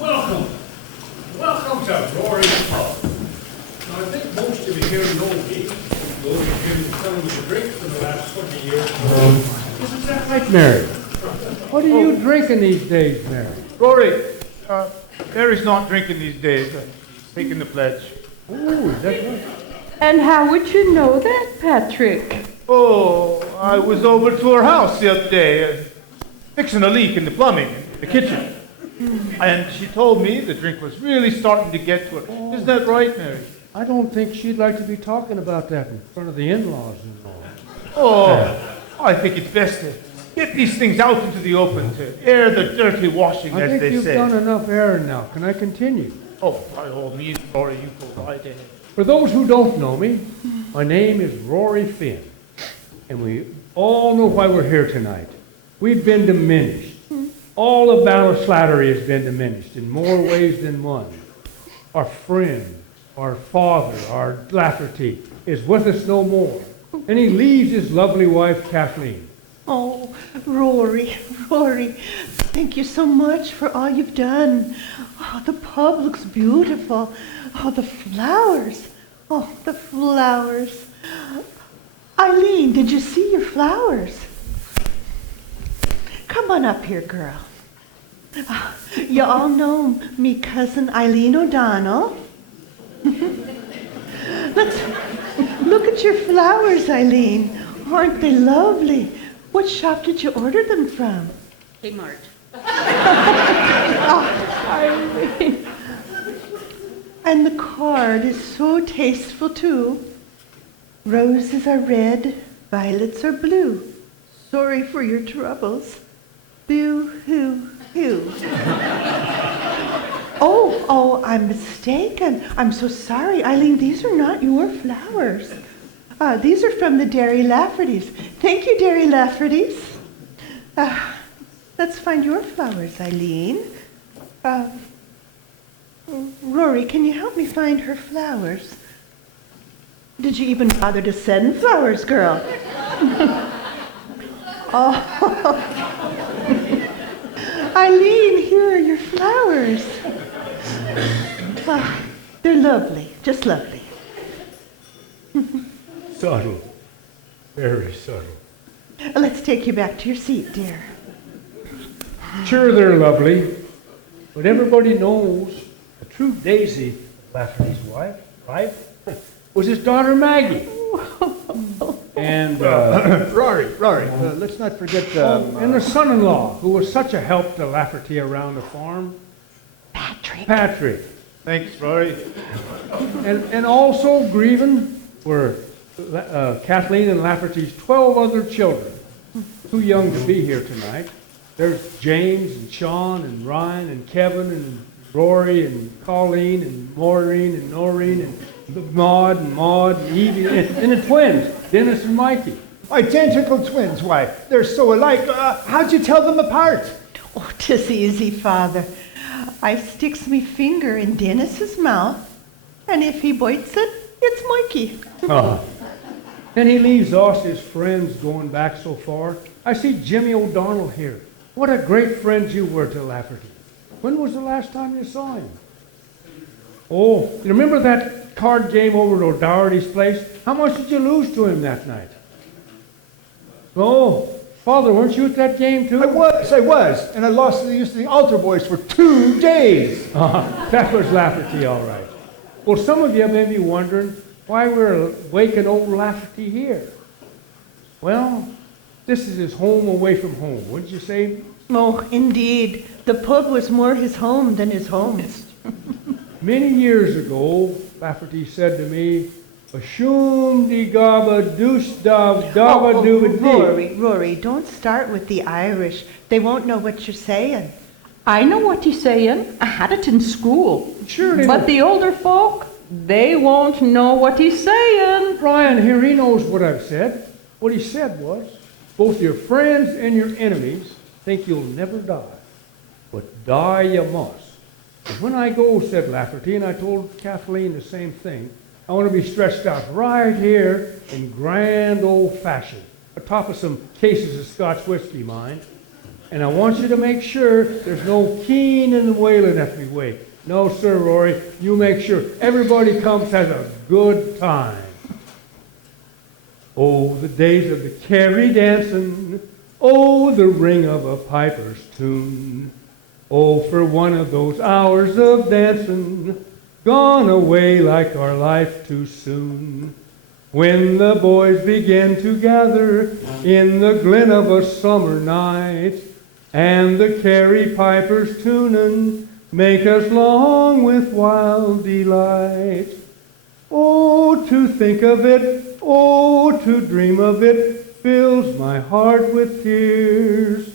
Welcome. Welcome to Rory's Pub. Now, I think most of you here know me. Those who've been selling me the drink for the last 20 years. Isn't that right, Mary? What are you drinking these days, Mary? Rory, Mary's not drinking these days. She's taking the pledge. Oh, is that right? And how would you know that, Patrick? Oh, I was over to her house the other day, fixing a leak in the plumbing in the kitchen. And she told me the drink was really starting to get to her. Isn't that right, Mary? I don't think she'd like to be talking about that in front of the in-laws and all. Oh, I think it's best to get these things out into the open to air the dirty washing, I as think they you've say. done enough airing now. Can I continue? Oh, by all means, Rory, you go right ahead. For those who don't know me, my name is Rory Finn, and we all know why we're here tonight. We've been diminished. All of Ballaslattery has been diminished in more ways than one. Our friend, our father, our Lafferty, is with us no more, and he leaves his lovely wife, Kathleen. Oh, Rory, thank you so much for all you've done. Oh, the pub looks beautiful. Oh, the flowers. Oh, the flowers. Eileen, did you see your flowers? Come on up here, girl. You all know me cousin Eileen O'Donnell. Look at your flowers, Eileen. Aren't they lovely? What shop did you order them from? Kmart. Eileen. And the card is so tasteful, too. Roses are red, violets are blue. Sorry for your troubles. Boo-hoo-hoo. Oh, I'm mistaken. I'm so sorry. Eileen, these are not your flowers. These are from the Dairy Laffertys. Thank you, Dairy Laffertys. Let's find your flowers, Eileen. Rory, can you help me find her flowers? Did you even bother to send flowers, girl? Oh. Eileen, here are your flowers. Oh, they're lovely, just lovely. Subtle. Very subtle. Let's take you back to your seat, dear. Sure, they're lovely, but everybody knows the true Daisy, Lafferty's wife, right, was his daughter Maggie. And Rory, let's not forget and the son-in-law, who was such a help to Lafferty around the farm, Patrick. Thanks, Rory. And also grieving were Kathleen and Lafferty's 12 other children, too young to be here tonight. There's James and Sean and Ryan and Kevin and Rory and Colleen and Maureen and Noreen and Maud and Evie and the twins, Dennis and Mikey. Identical twins, why? They're so alike. How'd you tell them apart? Oh, 'tis easy, Father. I sticks me finger in Dennis's mouth, and if he bites it, it's Mikey. And he leaves us, his friends, going back so far. I see Jimmy O'Donnell here. What a great friend you were to Lafferty. When was the last time you saw him? Oh, you remember that card game over at O'Doherty's place? How much did you lose to him that night? Oh, Father, weren't you at that game too? I was, and I lost to the use of the altar boys for 2 days. That was Lafferty, all right. Well, some of you may be wondering why we're waking old Lafferty here. Well, this is his home away from home, wouldn't you say? Oh, indeed. The pub was more his home than his home. Many years ago, Lafferty said to me, "Ashum di gaba deuce dav dava dooba Rory, don't start with the Irish. They won't know what you're saying. I know what he's saying. I had it in school. Sure they But know. the older folk, they won't know what he's saying. Ryan here, he knows what I've said. What he said was, both your friends and your enemies think you'll never die, but die you must. And when I go, said Lafferty, and I told Kathleen the same thing, I want to be stretched out right here in grand old fashion, atop of some cases of Scotch whiskey, mind. And I want you to make sure there's no keen and wailing as we wait. No, sir, Rory. You make sure everybody comes has a good time. Oh, the days of the carry dancing. Oh, the ring of a piper's tune. Oh, for one of those hours of dancing, gone away like our life too soon. When the boys begin to gather in the glen of a summer night, and the carry pipers tuning make us long with wild delight. Oh, to think of it, oh, to dream of it, fills my heart with tears.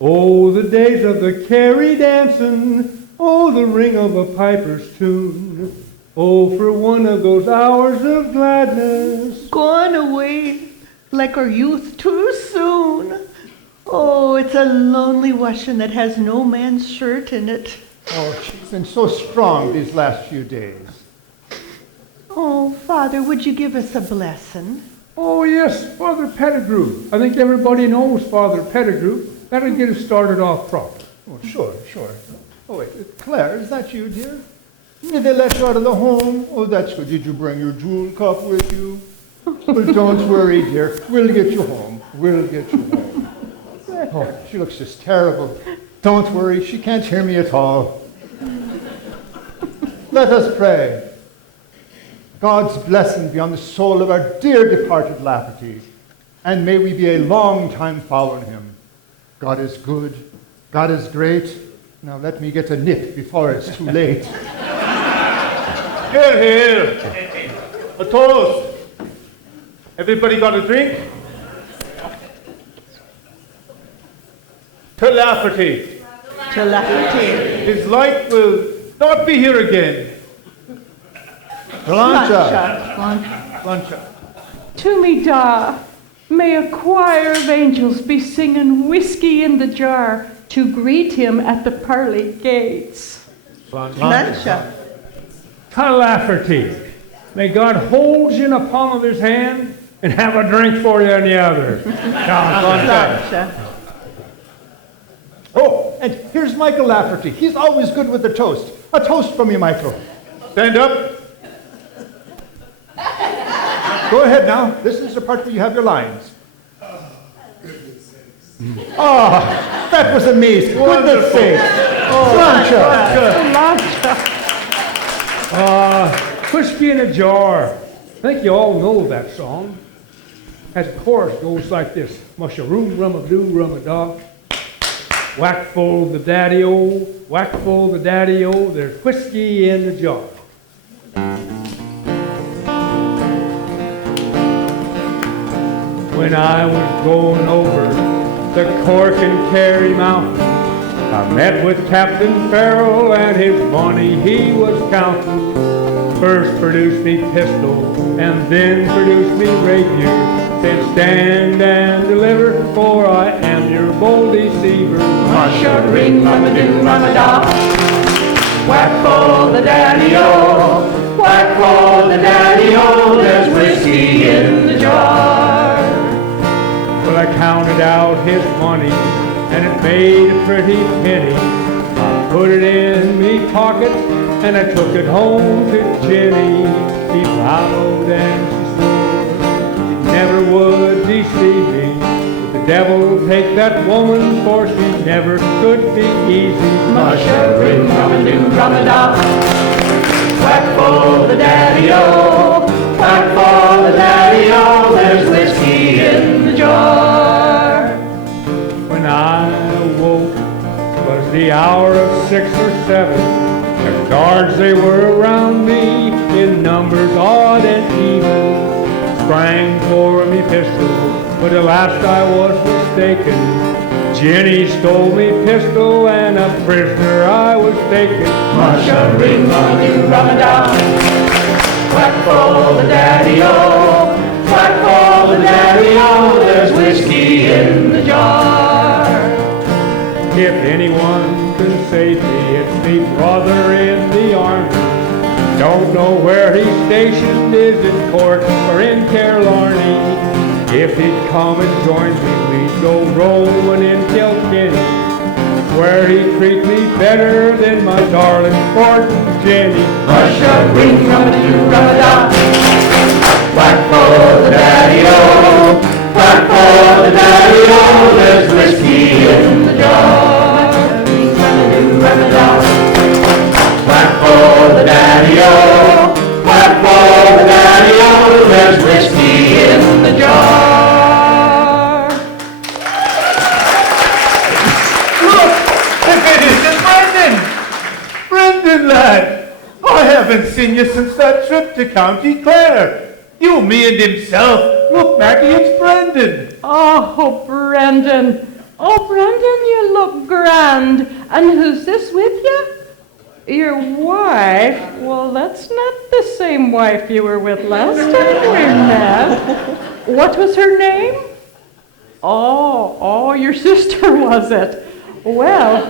Oh, the days of the carry dancing, oh, the ring of a piper's tune. Oh, for one of those hours of gladness. Gone away like our youth too soon. Oh, it's a lonely washing that has no man's shirt in it. Oh, she's been so strong these last few days. Oh, Father, would you give us a blessing? Oh, yes, Father Pettigrew. I think everybody knows Father Pettigrew. That'll get us started off proper. Oh, sure. Oh, wait, Claire, is that you, dear? Did they let you out of the home? Oh, that's good. Did you bring your jewel cup with you? Well, don't worry, dear. We'll get you home. Oh, she looks just terrible. Don't worry, she can't hear me at all. Let us pray. God's blessing be on the soul of our dear departed Lafferty, and may we be a long time following him. God is good. God is great. Now let me get a nip before it's too late. Here. A toast. Everybody got a drink? To Lafferty. To Lafferty. His light will not be here again. Plancha. To me, da, may a choir of angels be singing whiskey in the jar to greet him at the pearly gates. Plancha. To Lafferty. May God hold you in the palm of his hand and have a drink for you in the other. Plancha. Oh, and here's Michael Lafferty. He's always good with the toast. A toast from you, Michael. Stand up. Go ahead now. This is the part where you have your lines. Ah, that was amazing. Goodness sake. Plancha. Whiskey in a jar. I think you all know that song. As the chorus goes like this. Musharoom, rum-a-doo, rum-a-da. Whack full the daddy-o, whack full the daddy-o, there's whiskey in the jar. When I was going over the Cork and Kerry Mountain, I met with Captain Farrell and his money he was counting. First produced me pistol and then produced me rapier. Then stand and deliver, for I am your bold deceiver. Musha ring, mama-doo, mama-da. Whack for the daddy-o, whack for the daddy-o, there's whiskey in the jar. Well, I counted out his money, and it made a pretty penny. I put it in me pocket, and I took it home to Jenny. She followed and she swore she never would deceive me. But the devil take that woman, for she never could be easy. Musha ring, rum-a-doo, rum-a-da. Whack for the daddy-o, whack for the daddy-o, there's whiskey in the jar. When I awoke, was the hour of 6 or 7. The guards, they were around me in numbers odd and even. Sprang for me pistol, but at last I was mistaken. Jenny stole me pistol, and a prisoner I was taken. Musha ring, rum-a-doo, rum-a-da. Whack for the daddy-o, whack for the daddy-o, there's whiskey in the jar. If anyone can save me, it's me brother in the army. Don't know where he's stationed, is in Cork or in Killarney. If he'd come and join me, we'd go roaming in Kilkenny, where he'd treat me better than my darling sporting Jenny. Hush up, ring, rum-a-doo, rum-a-da. Whack for the daddy-o, whack for the daddy-o, there's whiskey in the jar. Ring, rum-a-doo, rum-a-da. Whack for the daddy-o, whack for the daddy-o, there's whiskey in the jar. Look! It isn't Brendan! Brendan, lad! I haven't seen you since that trip to County Clare. You, me, and himself. Look, Maggie, it's Brendan. Oh, Brendan. Oh, Brendan, you look grand. And who's this with you? Your wife? Well, that's not the same wife you were with last time we met. What was her name? Oh, your sister, was it? Well,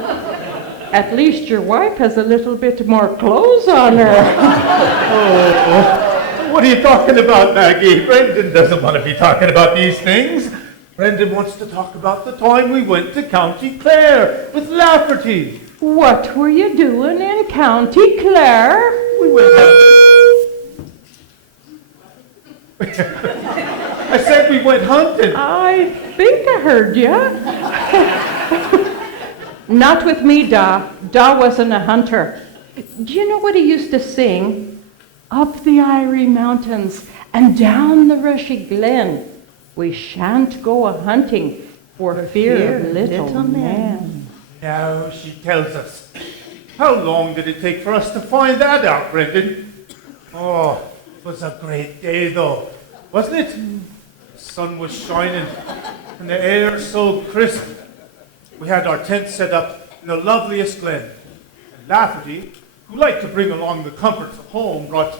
at least your wife has a little bit more clothes on her. Oh, what are you talking about, Maggie? Brendan doesn't want to be talking about these things. Brendan wants to talk about the time we went to County Clare with Lafferty. What were you doing in County Clare? We went I said we went hunting. I think I heard ya. Not with me, Da. Da wasn't a hunter. Do you know what he used to sing? Up the Irie Mountains and down the Rushy Glen, we shan't go a-hunting for fear of little men. Now she tells us. How long did it take for us to find that out, Brendan? Oh, it was a great day, though, wasn't it? The sun was shining and the air so crisp. We had our tent set up in the loveliest glen. And Lafferty, who liked to bring along the comforts of home, brought...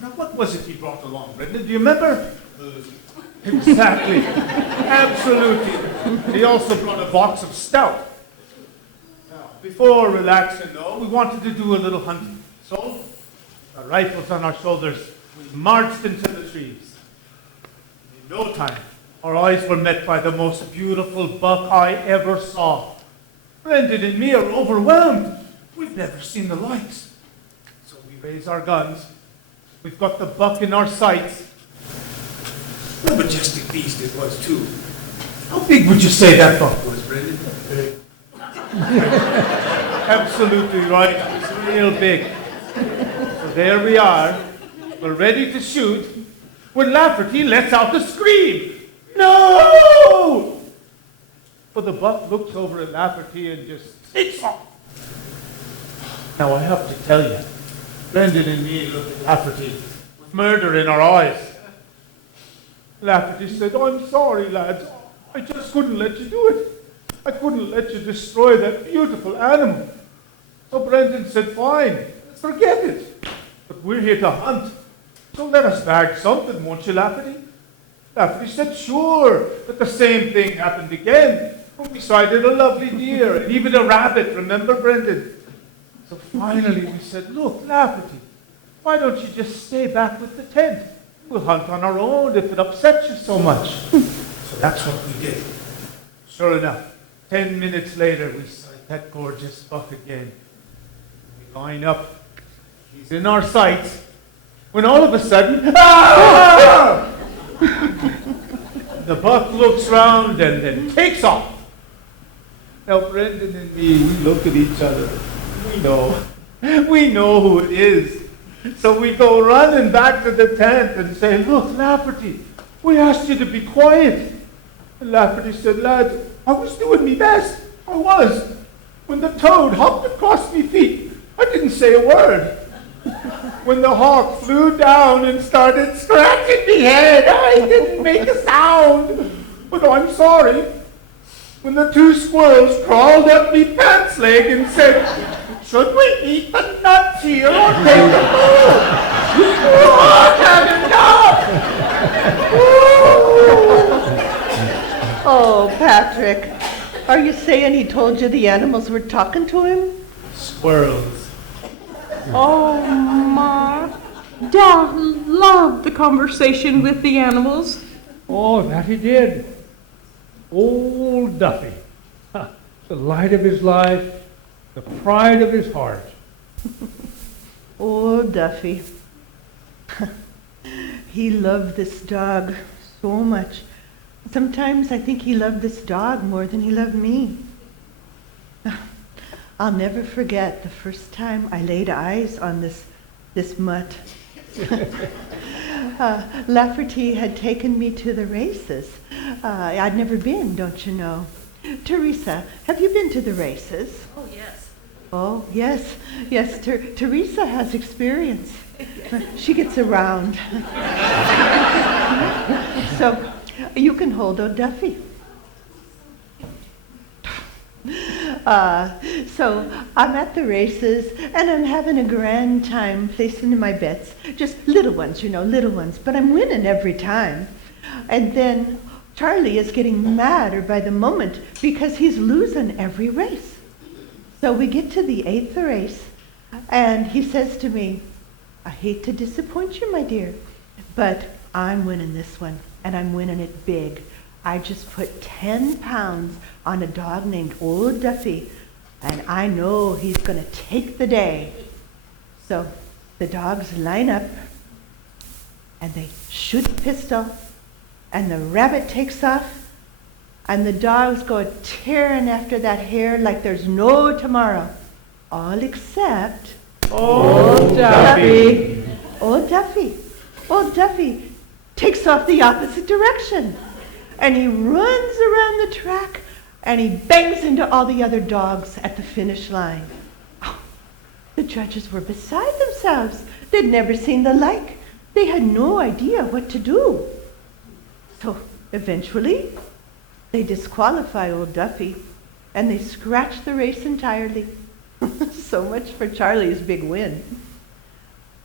Now, what was it he brought along, Brendan? Do you remember? Exactly. Absolutely. And he also brought a box of stout. Now, before relaxing, though, we wanted to do a little hunting. So, our rifles on our shoulders, we marched into the trees. In no time, our eyes were met by the most beautiful buck I ever saw. Brendan and me are overwhelmed. We've never seen the likes. So we raise our guns. We've got the buck in our sights. What a majestic beast it was, too. How big would you say that buck was, Brendan? Big. Absolutely right. It was real big. So there we are. We're ready to shoot when Lafferty lets out a scream. No! But the buck looks over at Lafferty and just takes off. Now I have to tell you, Brendan and me looked at Lafferty with murder in our eyes. Lafferty said, I'm sorry, lads. I just couldn't let you do it. I couldn't let you destroy that beautiful animal. So Brendan said, fine, forget it. But we're here to hunt. So let us bag something, won't you, Lafferty? Lafferty said, sure. But the same thing happened again. We sighted a lovely deer and even a rabbit, remember, Brendan? So finally we said, look, Lafferty, why don't you just stay back with the tent? We'll hunt on our own if it upsets you so much. So that's what we did. Sure enough, 10 minutes later, we sight that gorgeous buck again. We line up. He's in our sights. When all of a sudden, ah! The buck looks round and then takes off. Now, Brendan and me, we look at each other. We know who it is. So we go running back to the tent and say, look, Lafferty, we asked you to be quiet. And Lafferty said, lads, I was doing me best. I was. When the toad hopped across me feet, I didn't say a word. When the hawk flew down and started scratching me head, I didn't make a sound. But I'm sorry. When the two squirrels crawled up me pants leg and said, should we eat the nuts here or take the food? Oh, I've had enough! Oh, Patrick, are you saying he told you the animals were talking to him? Squirrels. Oh, Ma. Da loved the conversation with the animals. Oh, that he did. Old Duffy, the light of his life, the pride of his heart. Old Duffy. He loved this dog so much. Sometimes I think he loved this dog more than he loved me. I'll never forget the first time I laid eyes on this mutt. Lafferty had taken me to the races. I'd never been, don't you know? Teresa, have you been to the races? Oh, yes. Oh, yes. Yes, Teresa has experience. She gets around. So you can hold old Duffy. So I'm at the races, and I'm having a grand time placing my bets. Just little ones, you know, little ones. But I'm winning every time. And then Charlie is getting madder by the moment because he's losing every race. So we get to the 8th race, and he says to me, I hate to disappoint you, my dear, but I'm winning this one, and I'm winning it big. I just put 10 pounds on a dog named Old Duffy, and I know he's going to take the day. So the dogs line up, and they shoot the pistol, and the rabbit takes off, and the dogs go tearing after that hare like there's no tomorrow, all except Old Duffy. Old Duffy. Old Duffy takes off the opposite direction, and he runs around the track, and he bangs into all the other dogs at the finish line. Oh, the judges were beside themselves. They'd never seen the like. They had no idea what to do. So eventually, they disqualify Old Duffy, and they scratch the race entirely. So much for Charlie's big win.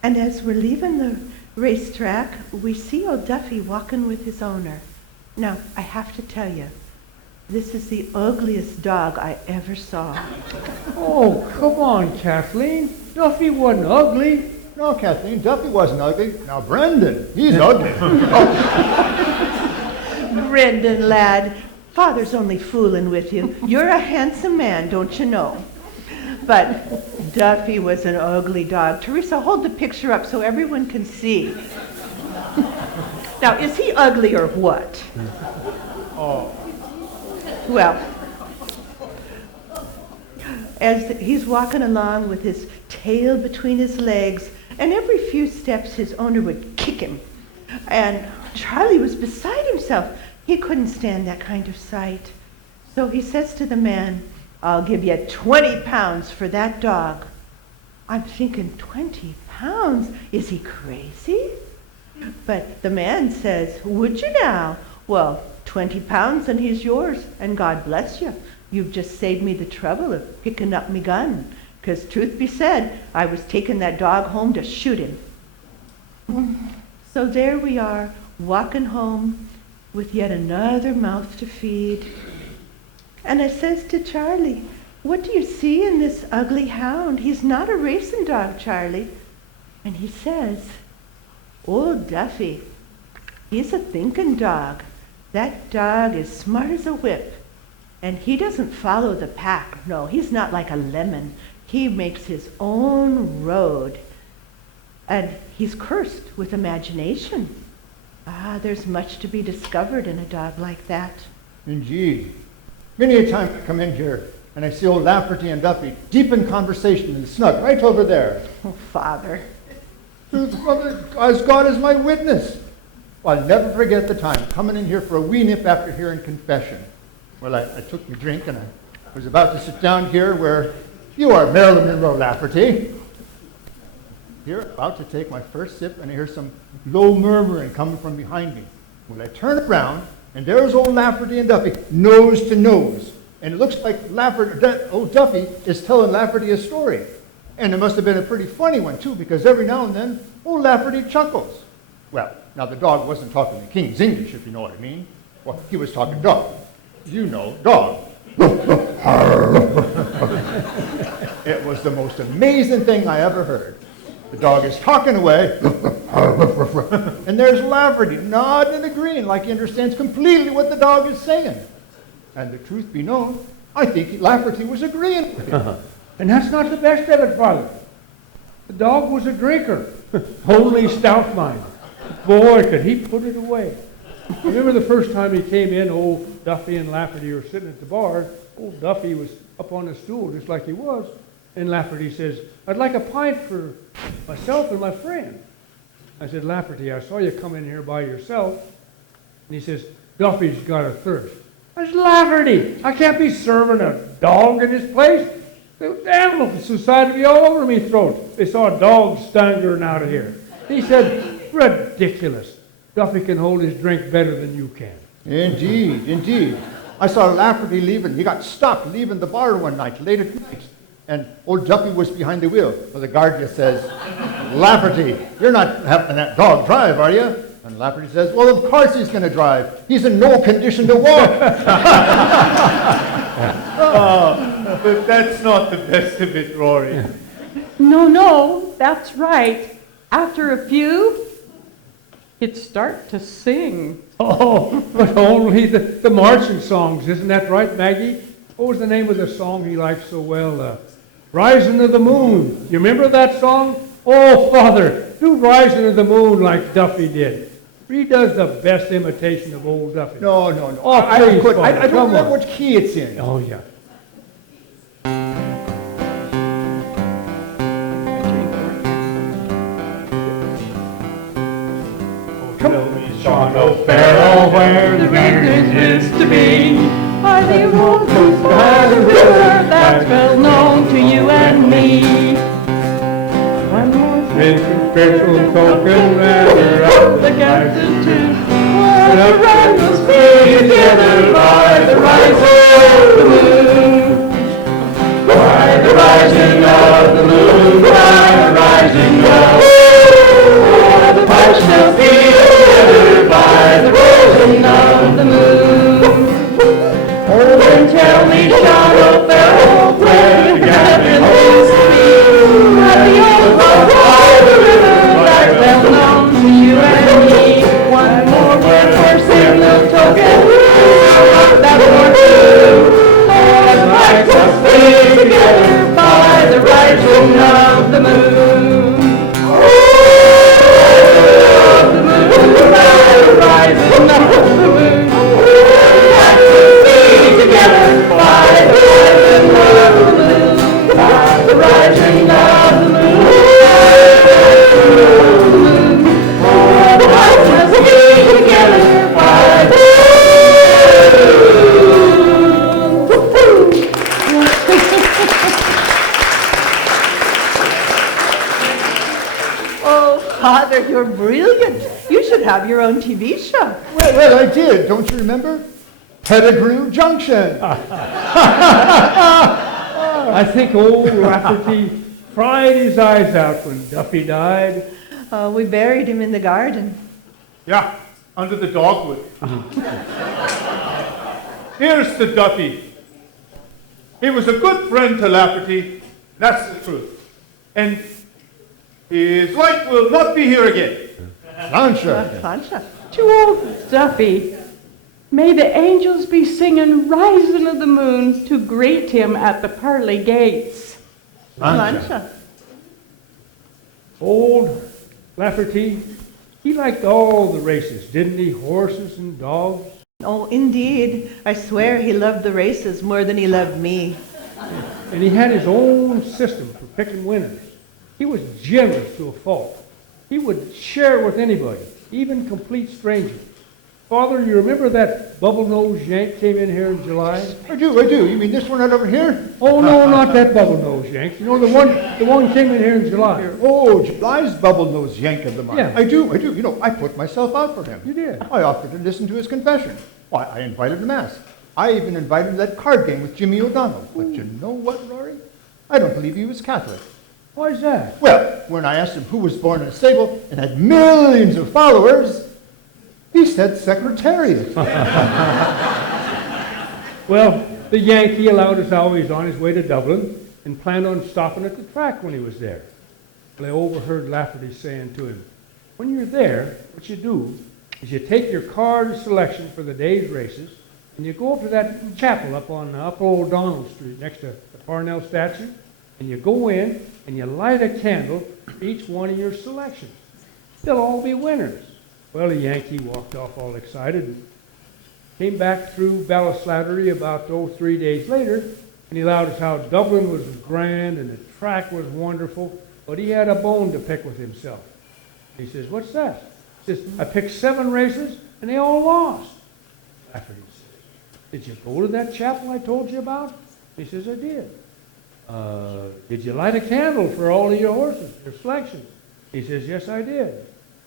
And as we're leaving the racetrack, we see Old Duffy walking with his owner. Now, I have to tell you, this is the ugliest dog I ever saw. Oh, come on, Kathleen. Duffy wasn't ugly. No, Kathleen, Duffy wasn't ugly. Now, Brendan, he's ugly. Brendan, lad, Father's only fooling with you. You're a handsome man, don't you know? But Duffy was an ugly dog. Teresa, hold the picture up so everyone can see. Now, is he ugly or what? Oh, Well, as he's walking along with his tail between his legs, and every few steps his owner would kick him. And Charlie was beside himself. He couldn't stand that kind of sight. So he says to the man, I'll give you 20 pounds for that dog. I'm thinking, 20 pounds? Is he crazy? But the man says, would you now? Well, 20 pounds and he's yours, and God bless you. You've just saved me the trouble of picking up me gun. Because truth be said, I was taking that dog home to shoot him. So there we are, walking home with yet another mouth to feed. And I says to Charlie, what do you see in this ugly hound? He's not a racing dog, Charlie. And he says, Old Duffy, he's a thinking dog. That dog is smart as a whip. And he doesn't follow the pack. No, he's not like a lemon. He makes his own road. And he's cursed with imagination. Ah, there's much to be discovered in a dog like that. Indeed. Many a time I come in here and I see old Lafferty and Duffy deep in conversation and snug right over there. Oh, Father. Truth, brother, as God is my witness. Well, I'll never forget the time coming in here for a wee nip after hearing confession. Well, I took my drink and I was about to sit down here where you are, Marilyn Monroe Lafferty. Here, about to take my first sip, and I hear some low murmuring coming from behind me. When I turn around, and there's old Lafferty and Duffy, nose to nose. And it looks like old Duffy is telling Lafferty a story. And it must have been a pretty funny one, too, because every now and then, old Lafferty chuckles. Well, now the dog wasn't talking the King's English, if you know what I mean. Well, he was talking dog. You know, dog. It was the most amazing thing I ever heard. The dog is talking away, And there's Lafferty nodding and agreeing like he understands completely what the dog is saying. And the truth be known, I think Lafferty was agreeing with him. And that's not the best of it, Father. The dog was a drinker, only stout mind. Boy, could he put it away. I remember the first time he came in, old Duffy and Lafferty were sitting at the bar. Old Duffy was up on the stool just like he was. And Lafferty says, "I'd like a pint for myself and my friend." I said, "Lafferty, I saw you come in here by yourself." And he says, "Duffy's got a thirst." I said, "Lafferty, I can't be serving a dog in this place. The animal society be all over me throat. They saw a dog staggering out of here." He said, "Ridiculous. Duffy can hold his drink better than you can." Indeed, indeed. I saw Lafferty leaving. He got stopped leaving the bar one night, late at night. And old Duffy was behind the wheel. Well, the guard just says, "Lafferty, you're not having that dog drive, are you?" And Lafferty says, "Well, of course he's going to drive. He's in no condition to walk." But that's not the best of it, Rory. No, that's right. After a few, he'd start to sing. Oh, but only the marching songs, isn't that right, Maggie? What was the name of the song he liked so well? Rising of the Moon. You remember that song? Oh, Father, do Rising of the Moon like Duffy did. He does the best imitation of old Duffy. No. Oh, I please, don't Father, come remember on. which key it's in. Oh, yeah. Tell me, Sean O'Farrell, where the It used to be by the old by the river that's well known to you and me. One more It's a special token rather out the gathered to where the rivals be together by the rising of the moon. By the rising of the moon, by the rising of the moon, the pipes shall be together by the rising of the moon. Oh, then tell me, Sean O'Farrell, where the gathering is to be. At the old rock by the river, that's well known to you and me. One more word for signal token, that's more true. Oh, the pipes shall be together by the rising of the moon. Of the moon, by the rising of the moon. Together by the rising of the moon, by the rising of the moon, all the lights must be together by the Oh, Father, you're brilliant. You should have your own TV show. Well, I did. Don't you remember? Pettigrew Junction. I think old Lafferty cried his eyes out when Duffy died. We buried him in the garden. Yeah, under the dogwood. Here's the Duffy. He was a good friend to Lafferty. That's the truth. And his light will not be here again. Lancia. Plancha. To old Duffy, may the angels be singing Rising of the Moon to greet him at the pearly gates. Plancha. Old Lafferty, he liked all the races, didn't he? Horses and dogs. Oh, indeed. I swear he loved the races more than he loved me. And he had his own system for picking winners. He was generous to a fault. He would share with anybody, even complete strangers. Father, you remember that bubble-nosed Yank came in here in July? I do. You mean this one right over here? Oh, no, not that bubble-nosed Yank. You know, the one came in here in July. Oh, July's bubble-nosed Yank of the month. Yeah. I do. You know, I put myself out for him. You did. I offered to listen to his confession. Why, I invited him to Mass. I even invited him to that card game with Jimmy O'Donnell. But you know what, Rory? I don't believe he was Catholic. Why is that? Well, when I asked him who was born in a stable and had millions of followers, he said Secretariat. Well, the Yankee allowed us always on his way to Dublin and planned on stopping at the track when he was there. Well, I overheard Lafferty saying to him, When you're there, what you do is you take your card selection for the day's races, and you go up to that chapel up on up Old Donald Street next to the Parnell statue, and you go in and you light a candle for each one of your selections. They'll all be winners. Well, the Yankee walked off all excited and came back through Ballaslattery about 3 days later, and he allowed us how Dublin was grand and the track was wonderful, but he had a bone to pick with himself. He says, "What's that?" He says, "I picked 7 races and they all lost." Lafferty says, "Did you go to that chapel I told you about?" He says, "I did." Did you light a candle for all of your horses, your selections?" He says, "Yes, I did."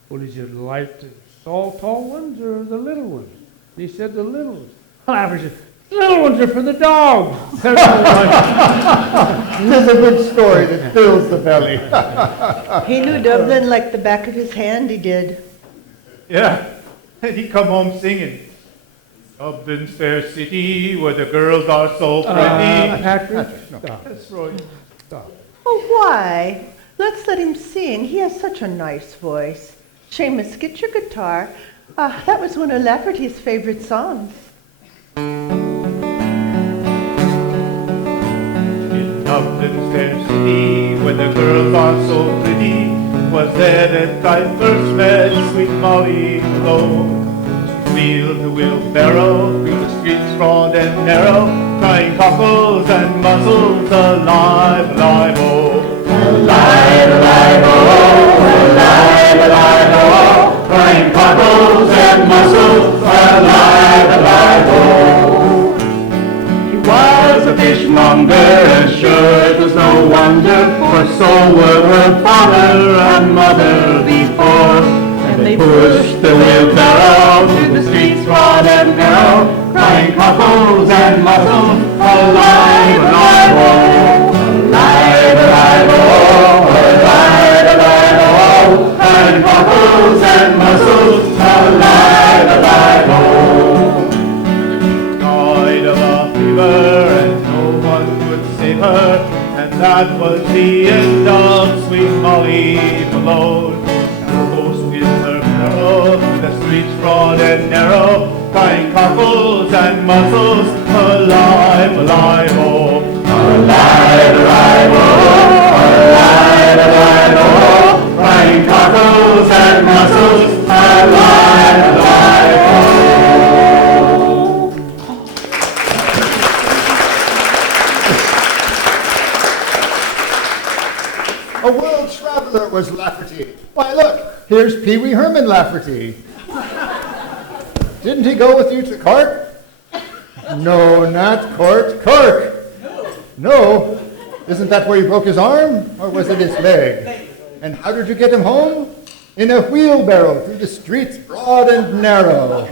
"Well, did you light the tall ones or the little ones?" And he said, "The little ones." Lafferty said, "The little ones are for the dogs." There's no one. Tis a good story that fills the belly. He knew Dublin like the back of his hand, he did. Yeah, and he come home singing, "Dublin's fair city, where the girls are so pretty." Patrick, no. stop. That's right. Stop. Oh, why? Let's let him sing. He has such a nice voice. Seamus, get your guitar. That was one of Lafferty's favorite songs. In Dublin's fair city, where the girls are so pretty, was there that I first met sweet Molly Malone. She wheeled the wheelbarrow through the streets broad and narrow, crying cockles and muzzles, alive, alive, oh. Alive, alive, oh, alive, alive, oh, crying cockles and mussels, alive, alive, oh. He was a fishmonger, and sure it was no wonder, for so were her father and mother before. And they pushed the wheelbarrow through the streets broad and narrow, crying cockles and mussels, alive, alive, oh. Alive, alive, oh, alive, alive, oh, crying cockles and mussels, alive, alive, oh. Died of a fever, and no one could save her, and that was the end of sweet Molly Malone. Now ghost in her barrel, through the streets broad and narrow, crying cockles and mussels, alive, alive, oh. Alive, alive, oh, alive, alive, oh, crying cockles and mussels, alive, alive, oh. A world traveler was Lafferty. Why, look, here's Pee Wee Herman Lafferty. Didn't he go with you to court? No, not court. Cork. No. Isn't that where he broke his arm? Or was it his leg? And how did you get him home? In a wheelbarrow through the streets broad and narrow.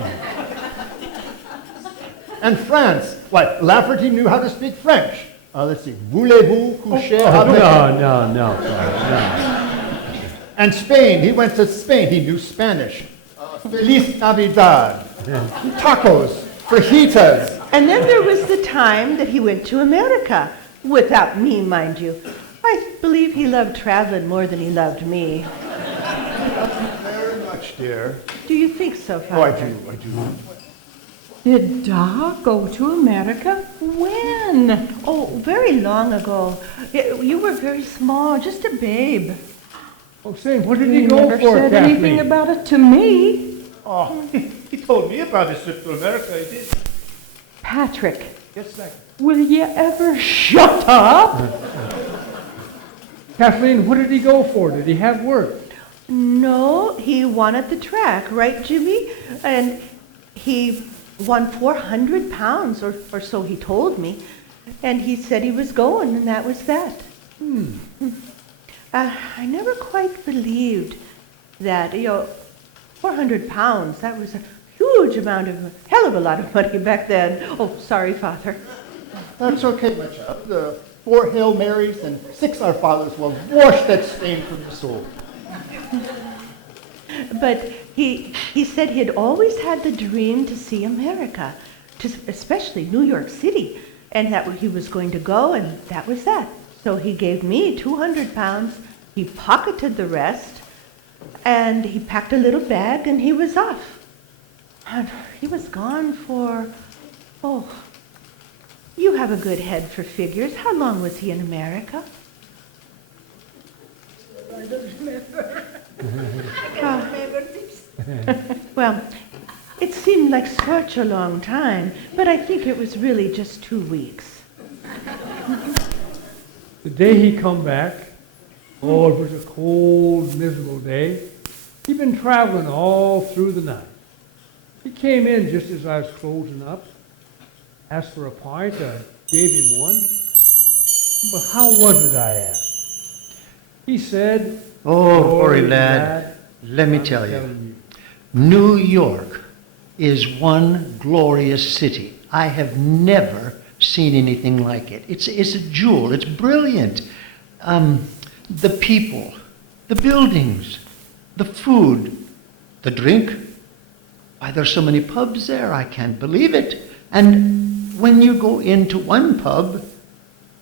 And France. Why, Lafferty knew how to speak French. Let's see. Voulez-vous coucher avec? No. And Spain. He went to Spain. He knew Spanish. Feliz Navidad. Tacos. Fajitas. And then there was the time that he went to America. Without me, mind you. I believe he loved traveling more than he loved me. Very much, dear. Do you think so, Oh, I Father? do. Did Da go to America? When? Oh, very long ago. You were very small, just a babe. Oh, say, what did He he go never for, said Kathleen? anything about it to me. Oh, he told me about his trip to America, he did. Patrick, Yes, sir. will you ever shut up? Kathleen, what did he go for? Did he have work? No, he won at the track, right, Jimmy? And he won 400 pounds, or so he told me. And he said he was going, and that was that. I never quite believed that, 400 pounds, that was a huge amount of, hell of a lot of money back then. Oh, sorry, Father. That's okay, my child. The 4 Hail Marys and 6 Our Fathers will wash that stain from your soul. But he said he had always had the dream to see America, especially New York City, and that he was going to go, and that was that. So he gave me 200 pounds. He pocketed the rest, And he packed a little bag and he was off. And he was gone for, oh, you have a good head for figures. How long was he in America? I don't remember. Well, it seemed like such a long time, but I think it was really just 2 weeks. The day he come back, oh, it was a cold, miserable day. He'd been traveling all through the night. He came in just as I was closing up, asked for a pint. I gave him one. Well, how was it, I asked. He said, Oh, Rory "Rory, lad, let me I'm tell you, telling New York is one glorious city. I have never seen anything like it. It's a jewel. It's brilliant. The people, the buildings, the food, the drink. Why, there's so many pubs there. I can't believe it. And when you go into one pub,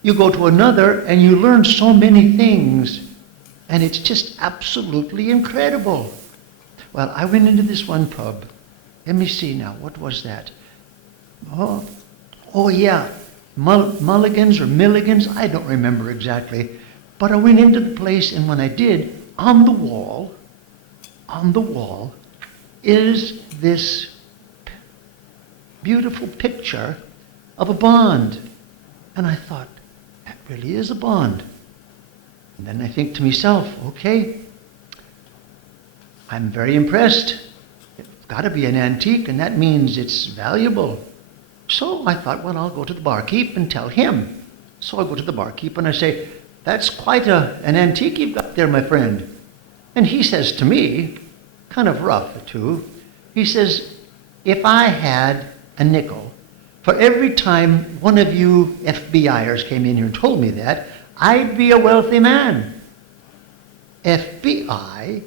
you go to another and you learn so many things. And it's just absolutely incredible. Well, I went into this one pub. Let me see now. What was that? Oh yeah. Mulligan's or Milligan's. I don't remember exactly. But I went into the place, and when I did, on the wall is this beautiful picture of a bond. And I thought, that really is a bond. And then I think to myself, okay, I'm very impressed. It's got to be an antique, and that means it's valuable. So I thought, well, I'll go to the barkeep and tell him. So I go to the barkeep and I say, that's quite an antique you've got there, my friend. And he says to me, kind of rough too, he says, if I had a nickel for every time one of you FBIers came in here and told me that, I'd be a wealthy man. FBI?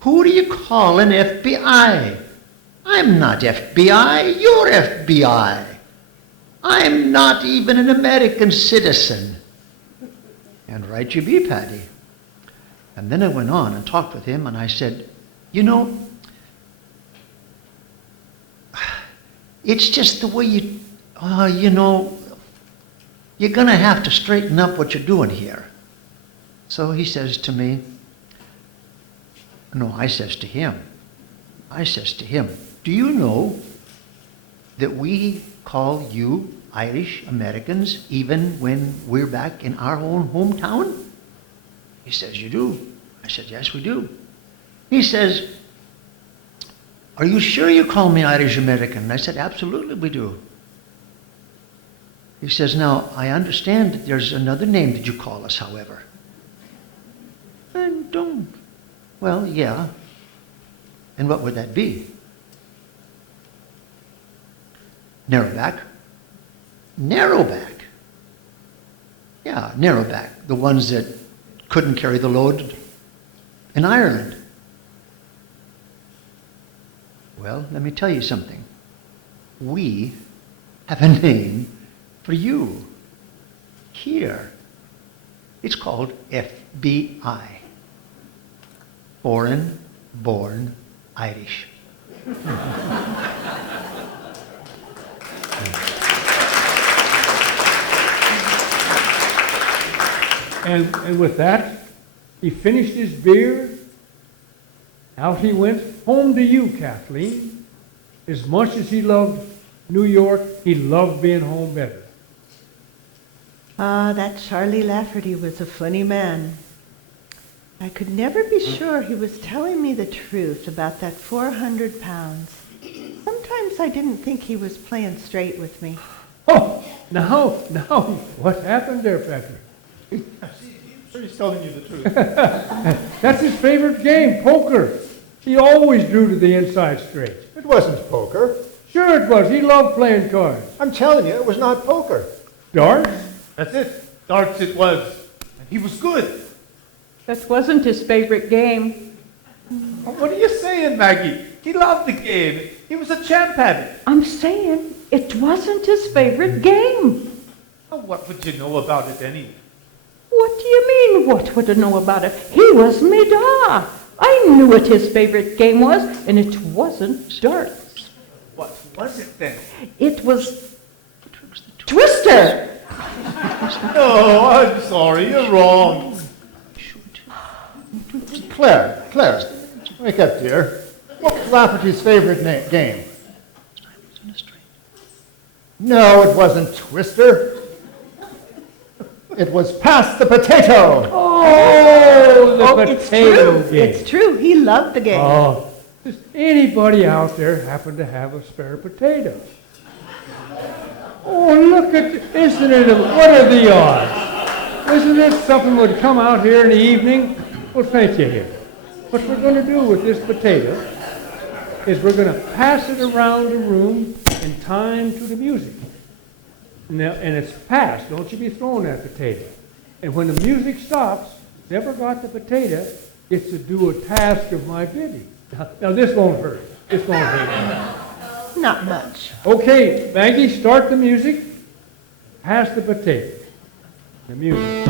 Who do you call an FBI? I'm not FBI, you're FBI. I'm not even an American citizen. And right you be, Paddy. And then I went on and talked with him, and I said, you know, it's just the way you know, you're going to have to straighten up what you're doing here. So he says to me, no, I says to him, do you know that we call you Irish Americans even when we're back in our own hometown? He says, you do. I said, yes, we do. He says, are you sure you call me Irish American? I said, absolutely we do. He says, now, I understand that there's another name that you call us, however. I don't. Well, yeah. And what would that be? Narrowback. Narrowback. Yeah, narrowback. The ones that couldn't carry the load in Ireland. Well, let me tell you something. We have a name for you here. It's called FBI. Foreign Born Irish. And with that, he finished his beer. Out he went home to you, Kathleen. As much as he loved New York, he loved being home better. Ah, that Charlie Lafferty was a funny man. I could never be sure he was telling me the truth about that 400 pounds. Sometimes I didn't think he was playing straight with me. Oh, now, what happened there, Patrick? He's telling you the truth. That's his favorite game, poker. He always drew to the inside straight. It wasn't poker. Sure it was. He loved playing cards. I'm telling you, it was not poker. Darts? That's it. Darts it was. And he was good. That wasn't his favorite game. What are you saying, Maggie? He loved the game. He was a champ at it. I'm saying it wasn't his favorite game. Now, what would you know about it anyway? What do you mean, what would I know about it? He was me da. I knew what his favorite game was, and it wasn't darts. What was it then? It was Twister. No, I'm sorry, you're wrong. Claire, wake up, dear. What was Lafferty's favorite game? No, it wasn't Twister. It was Pass the Potato. Oh, the It's potato true. game. It's true. He loved the game. Oh, does anybody out there happen to have a spare potato? Oh, look at, isn't it, what are the odds? Isn't it something would come out here in the evening? Well, thank you here. What we're going to do with this potato is we're going to pass it around the room in time to the music. Now, and it's passed. Don't you be throwing that potato. And when the music stops, whoever got the potato gets to do a task of my bidding. Now this won't hurt. This won't hurt. Not much. Okay, Maggie, start the music. Pass the potato. The music.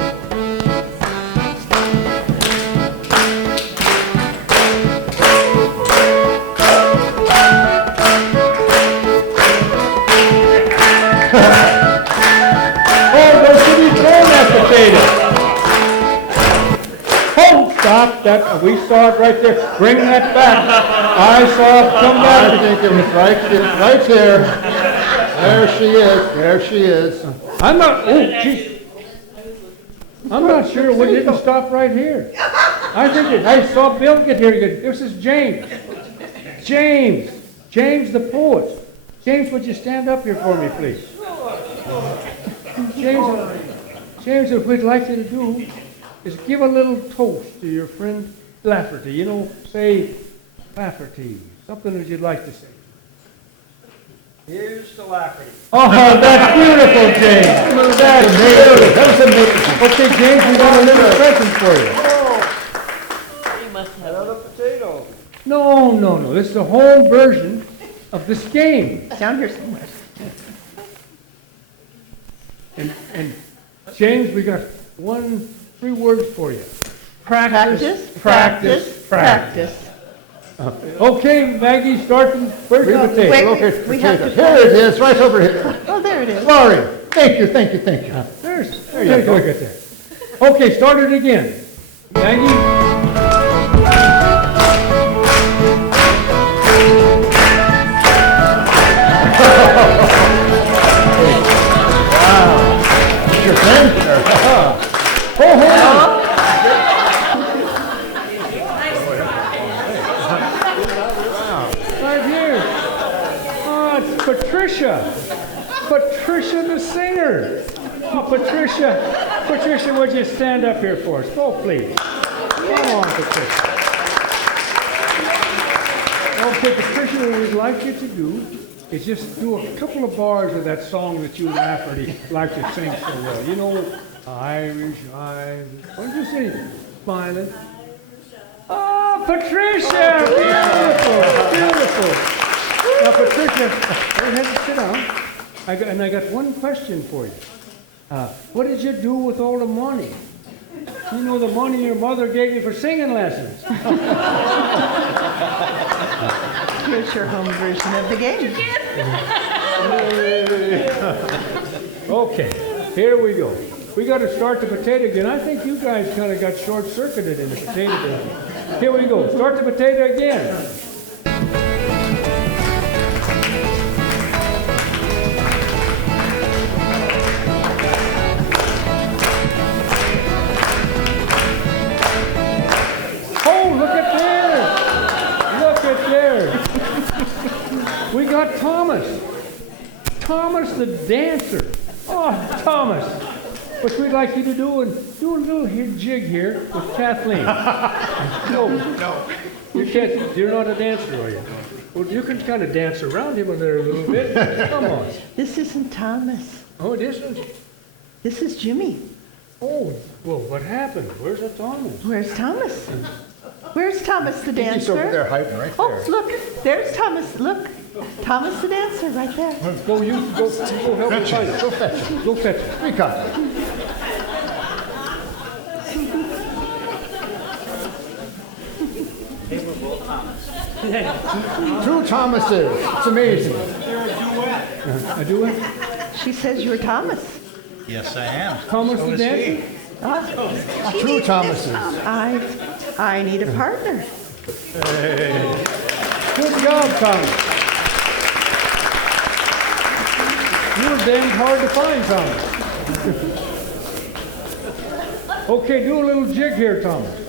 Stop that. We saw it right there. Bring that back. I saw it come back. I think it was right here. There she is. There she is. I'm not, oh, geez. I'm not sure we didn't stop right here. I saw Bill get here. This is James. James the poet. James, would you stand up here for me, please? James, what we'd like you to do is give a little toast to your friend Lafferty. You know, say Lafferty, something that you'd like to say. Here's to Lafferty. Oh, that's beautiful, James. That's beautiful. That was amazing. Okay, James, we got a little present for you. He must have another potato. No. This is the whole version of this game. Down here somewhere. And James, we got 3 words for you. Practice. Okay, Maggie, start the version of the Wait, potato. Look at we have potato. to- Here it is, right over here. Oh, there it is. Laurie, thank you. There you go. Look at there. Okay, start it again. Maggie. Your friend? Right here. Oh, it's Patricia. Patricia the singer. Oh, Patricia, would you stand up here for us? Oh, please. Come on, Patricia. Okay, Patricia, what we'd like you to do is just do a couple of bars of that song that you and Lafferty like to sing so well. You know, Irish eyes. Why don't you sing it? Smiling. Oh, Patricia! Beautiful. Now, Patricia, go ahead and sit down. I got one question for you. What did you do with all the money? You know, the money your mother gave you for singing lessons. Here's your home version of the game. Okay, here we go. We got to start the potato again. I think you guys kind of got short-circuited in the potato business. Here we go. Start the potato again. Oh, look at there. Look at there. We got Thomas. Thomas the dancer. Oh, Thomas. What we'd like you to do and do a little jig here with Kathleen. No. You can't, you're not a dancer, are you? Well, you can kind of dance around him there a little bit. Come on. This isn't Thomas. Oh, it isn't? This is Jimmy. Oh, well, what happened? Where's the Thomas? Where's Thomas? Where's Thomas the dancer? He's over there hiding right Oh, there. look, there's Thomas. Look, Thomas the dancer right there. Go help me find it. Go fetch it. Go fetch it. We got it. Two Thomases. It's amazing. I do it? She says you're Thomas. Yes, I am. Thomas So the is dancer? he. Two Thomases. I need a partner. Good job, Thomas. You're damn hard to find, Thomas. Okay, do a little jig here, Thomas.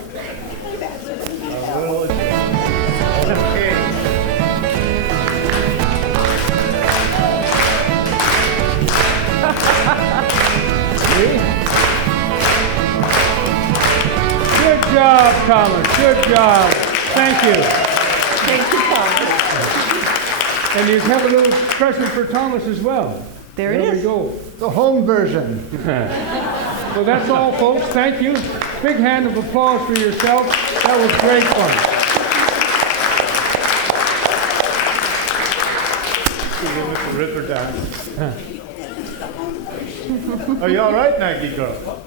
Good job, Thomas. Good job. Thank you. Thank you, Thomas. And you have a little present for Thomas as well. There it we is. go. The home version. So that's all, folks. Thank you. Big hand of applause for yourself. That was great fun. With the river dance. Are you all right, Maggie girl?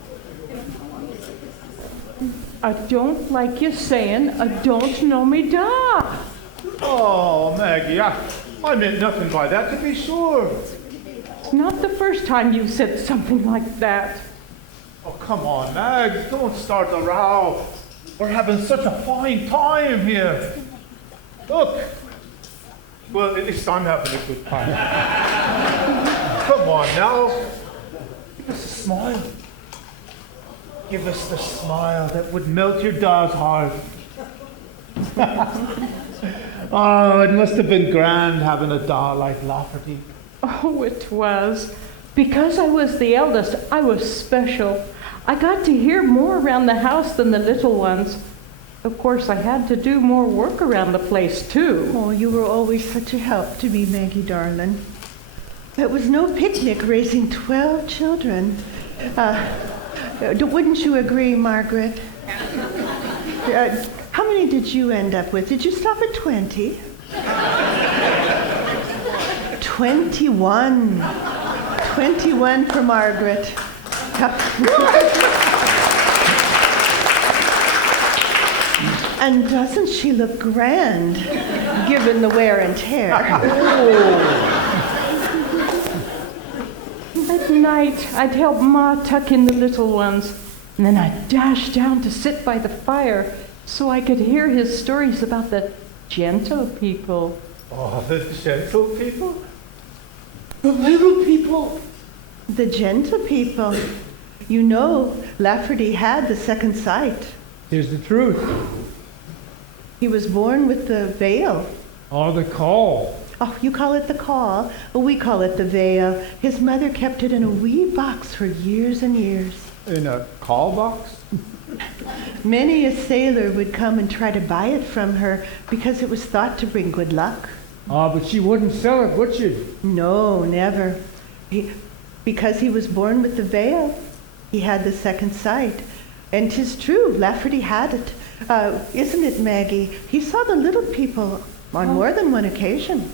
I don't like you saying, I don't know me da. Oh, Maggie, I meant nothing by that, to be sure. It's not the first time you've said something like that. Oh, come on, Mag, don't start the row. We're having such a fine time here. Look. Well, at least I'm having a good time. Come on now. Give us a smile. Give us the smile that would melt your doll's heart. Oh, it must have been grand having a doll like Lafferty. Oh, it was. Because I was the eldest, I was special. I got to hear more around the house than the little ones. Of course, I had to do more work around the place, too. Oh, you were always such a help to me, Maggie darling. It was no picnic raising 12 children. Wouldn't you agree, Margaret? How many did you end up with? Did you stop at 20? 21. 21 for Margaret. And doesn't she look grand, given the wear and tear? At night, I'd help Ma tuck in the little ones, and then I'd dash down to sit by the fire so I could hear his stories about the gentle people. Oh, the gentle people? The little people? The gentle people. You know, Lafferty had the second sight. Here's the truth. He was born with the veil. Or the call. Oh, you call it the call, but we call it the veil. His mother kept it in a wee box for years and years. In a call box? Many a sailor would come and try to buy it from her because it was thought to bring good luck. Ah, but she wouldn't sell it, would she? No, never. Because he was born with the veil, he had the second sight. And 'tis true, Lafferty had it. Isn't it, Maggie? He saw the little people on more than one occasion.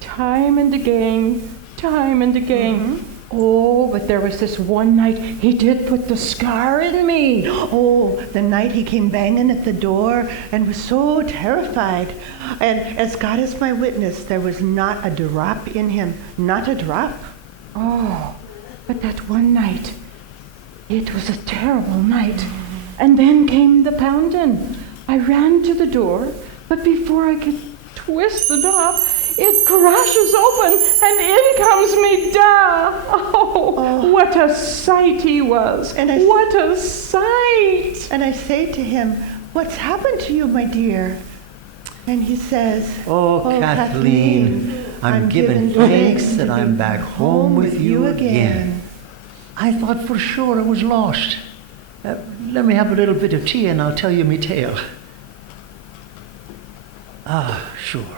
Time and again, time and again. Oh, but there was this one night he did put the scar in me. Oh, the night he came banging at the door and was so terrified. And as God is my witness, there was not a drop in him. Not a drop. Oh, but that one night, it was a terrible night. And then came the pounding. I ran to the door, but before I could twist the knob, it crashes open and in comes me da. Oh, what a sight he was. What a sight. And I say to him, what's happened to you, my dear? And he says, Oh, Kathleen, I'm giving thanks that I'm back home with you again. I thought for sure I was lost. Let me have a little bit of tea and I'll tell you me tale. Ah, sure.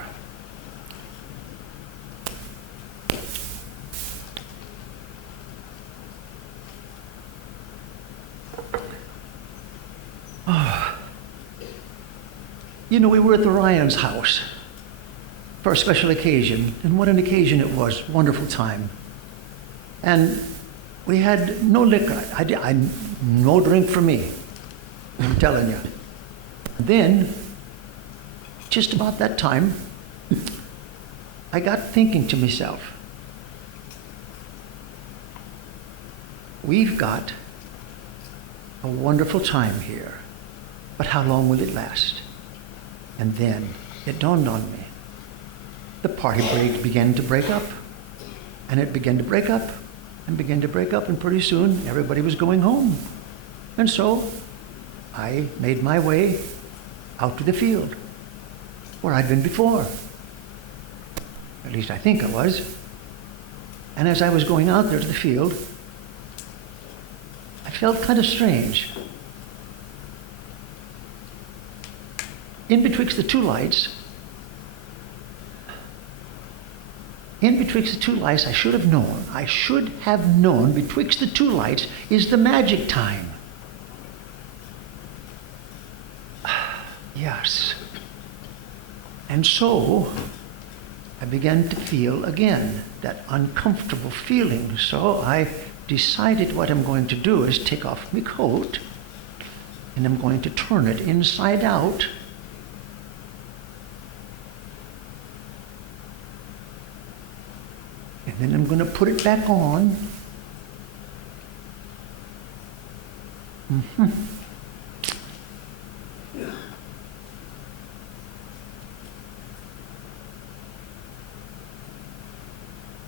You know, we were at the Ryan's house for a special occasion, and what an occasion it was. Wonderful time. And we had no liquor. No drink for me. I'm telling you. Then just about that time, I got thinking to myself, we've got a wonderful time here, but how long will it last? And then it dawned on me. The party began to break up, and it began to break up, and began to break up, and pretty soon everybody was going home. And so I made my way out to the field where I'd been before. At least I think I was. And as I was going out there to the field, I felt kind of strange. In betwixt the two lights, I should have known betwixt the two lights is the magic time. Yes. And so I began to feel again that uncomfortable feeling. So I decided what I'm going to do is take off my coat and I'm going to turn it inside out. And then I'm going to put it back on.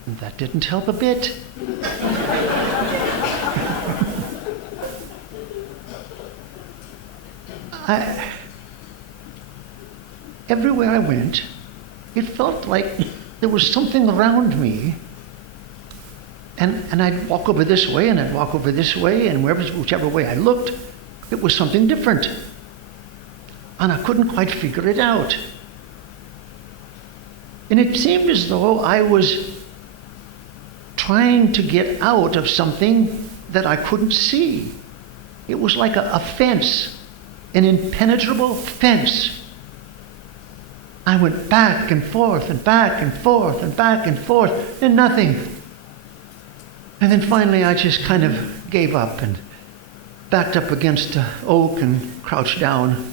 And that didn't help a bit. Everywhere I went, it felt like there was something around me. And I'd walk over this way, and I'd walk over this way, and whichever way I looked, it was something different. And I couldn't quite figure it out. And it seemed as though I was trying to get out of something that I couldn't see. It was like a fence, an impenetrable fence. I went back and forth and back and forth and back and forth, and nothing. And then finally I just kind of gave up and backed up against an oak and crouched down.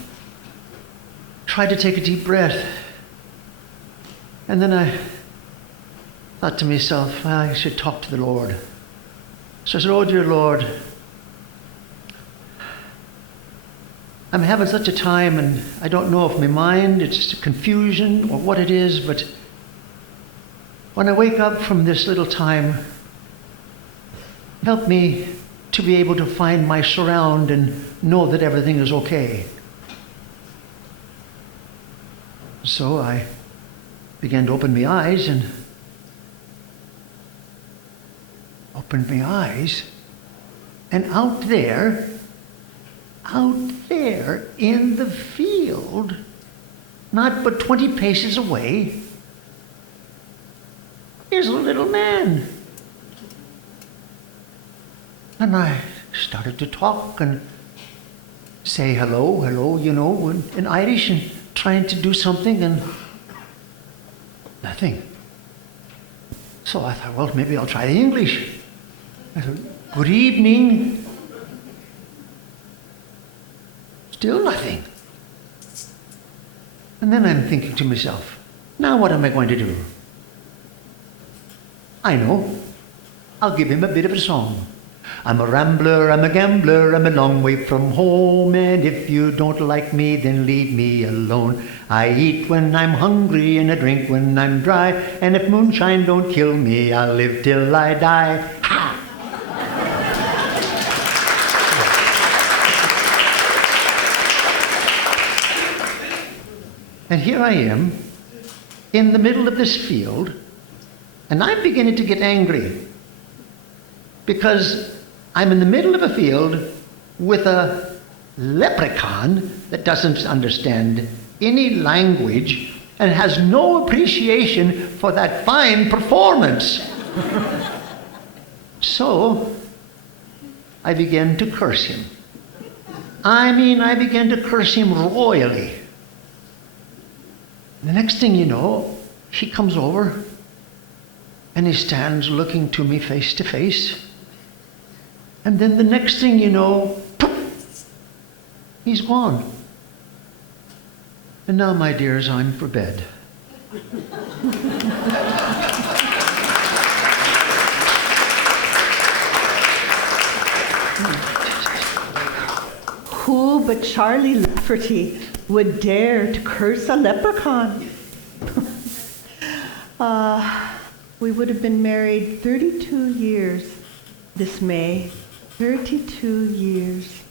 Tried to take a deep breath. And then I thought to myself, I should talk to the Lord. So I said, oh dear Lord, I'm having such a time, and I don't know if my mind, it's confusion or what it is, but when I wake up from this little time, help me to be able to find my surround and know that everything is okay. So I began to open my eyes, and out there in the field, not but 20 paces away, is a little man. And I started to talk and say hello, you know, in Irish, and trying to do something, and nothing. So I thought, well, maybe I'll try the English. I said, good evening. Still nothing. And then I'm thinking to myself, now what am I going to do? I know. I'll give him a bit of a song. I'm a rambler, I'm a gambler, I'm a long way from home, and if you don't like me, then leave me alone. I eat when I'm hungry and I drink when I'm dry, and if moonshine don't kill me, I'll live till I die. Ha! And here I am, in the middle of this field, and I'm beginning to get angry, because I'm in the middle of a field with a leprechaun that doesn't understand any language and has no appreciation for that fine performance. So I began to curse him. I began to curse him royally. The next thing you know, he comes over and he stands looking to me face to face. And then the next thing you know, poof, he's gone. And now, my dears, I'm for bed. Who but Charlie Lafferty would dare to curse a leprechaun? We would have been married 32 years this May. 32 years.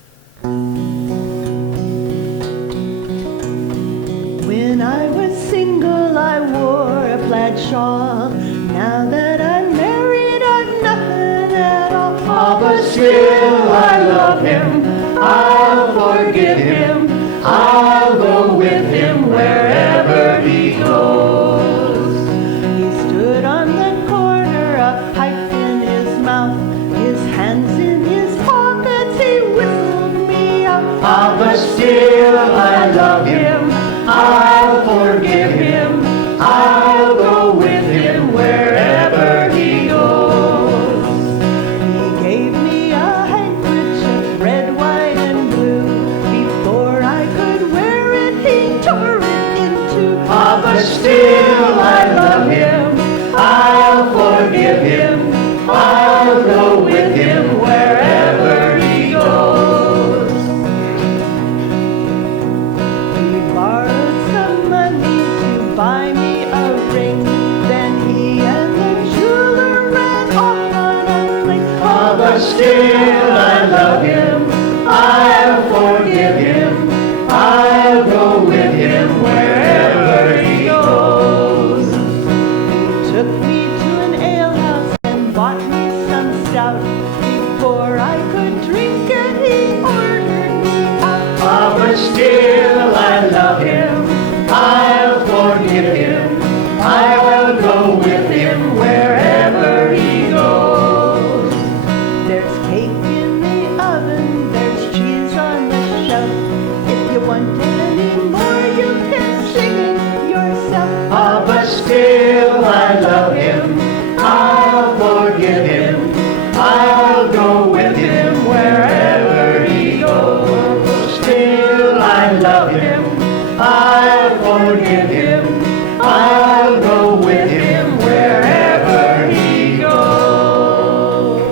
When I was single, I wore a plaid shawl. Now that I'm married, I'm nothing at all. Ah, but still I love him. I'll forgive him. I'll go with him wherever he goes. He stood on the corner, a pipe in his mouth, his hands in his pockets, he whistled me out. Ah, but still I love him. I'll forgive him. I'll go with him wherever he goes. He gave me a handkerchief, red, white, and blue. Before I could wear it, he tore it in two. Ah, but still I love him. I'll forgive him. I'll go with him wherever he goes. He borrowed some money to buy me a ring. Then he and the jeweler ran off on a fling. Ah, but still I love him. I'll forgive him. I'll go with him wherever he goes. He took me to an alehouse and bought me some stout. Before I could drink it, he ordered me out. Ah, but still I love him. I'll forgive him. I will go with him wherever he goes. There's cake in the oven, there's cheese on the shelf. If you want any more, you can sing it yourself. Ah, but still I love him. I'll forgive him. I'll go with him wherever he goes. Still I love him. I'll forgive him. I'll go with him wherever he goes.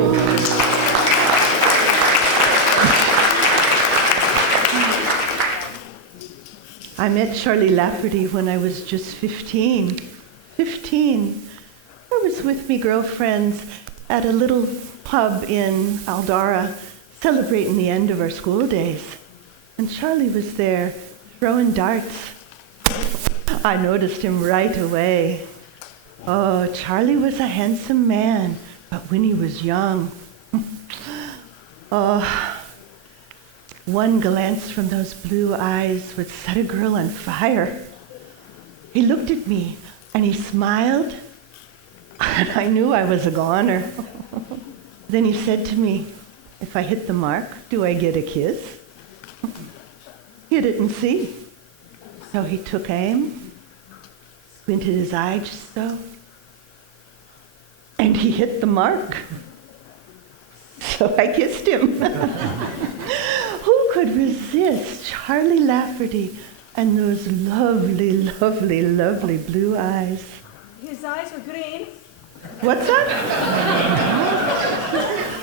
I met Charlie Lafferty when I was just 15. 15. I was with me girlfriends at a little pub in Aldara celebrating the end of our school days. And Charlie was there throwing darts. I noticed him right away. Oh, Charlie was a handsome man, but when he was young, oh, one glance from those blue eyes would set a girl on fire. He looked at me and he smiled, and I knew I was a goner. Then he said to me, "If I hit the mark, do I get a kiss?" He didn't see. So he took aim, squinted his eye just so, and he hit the mark. So I kissed him. Who could resist Charlie Lafferty and those lovely, lovely, lovely blue eyes? His eyes were green. What's that?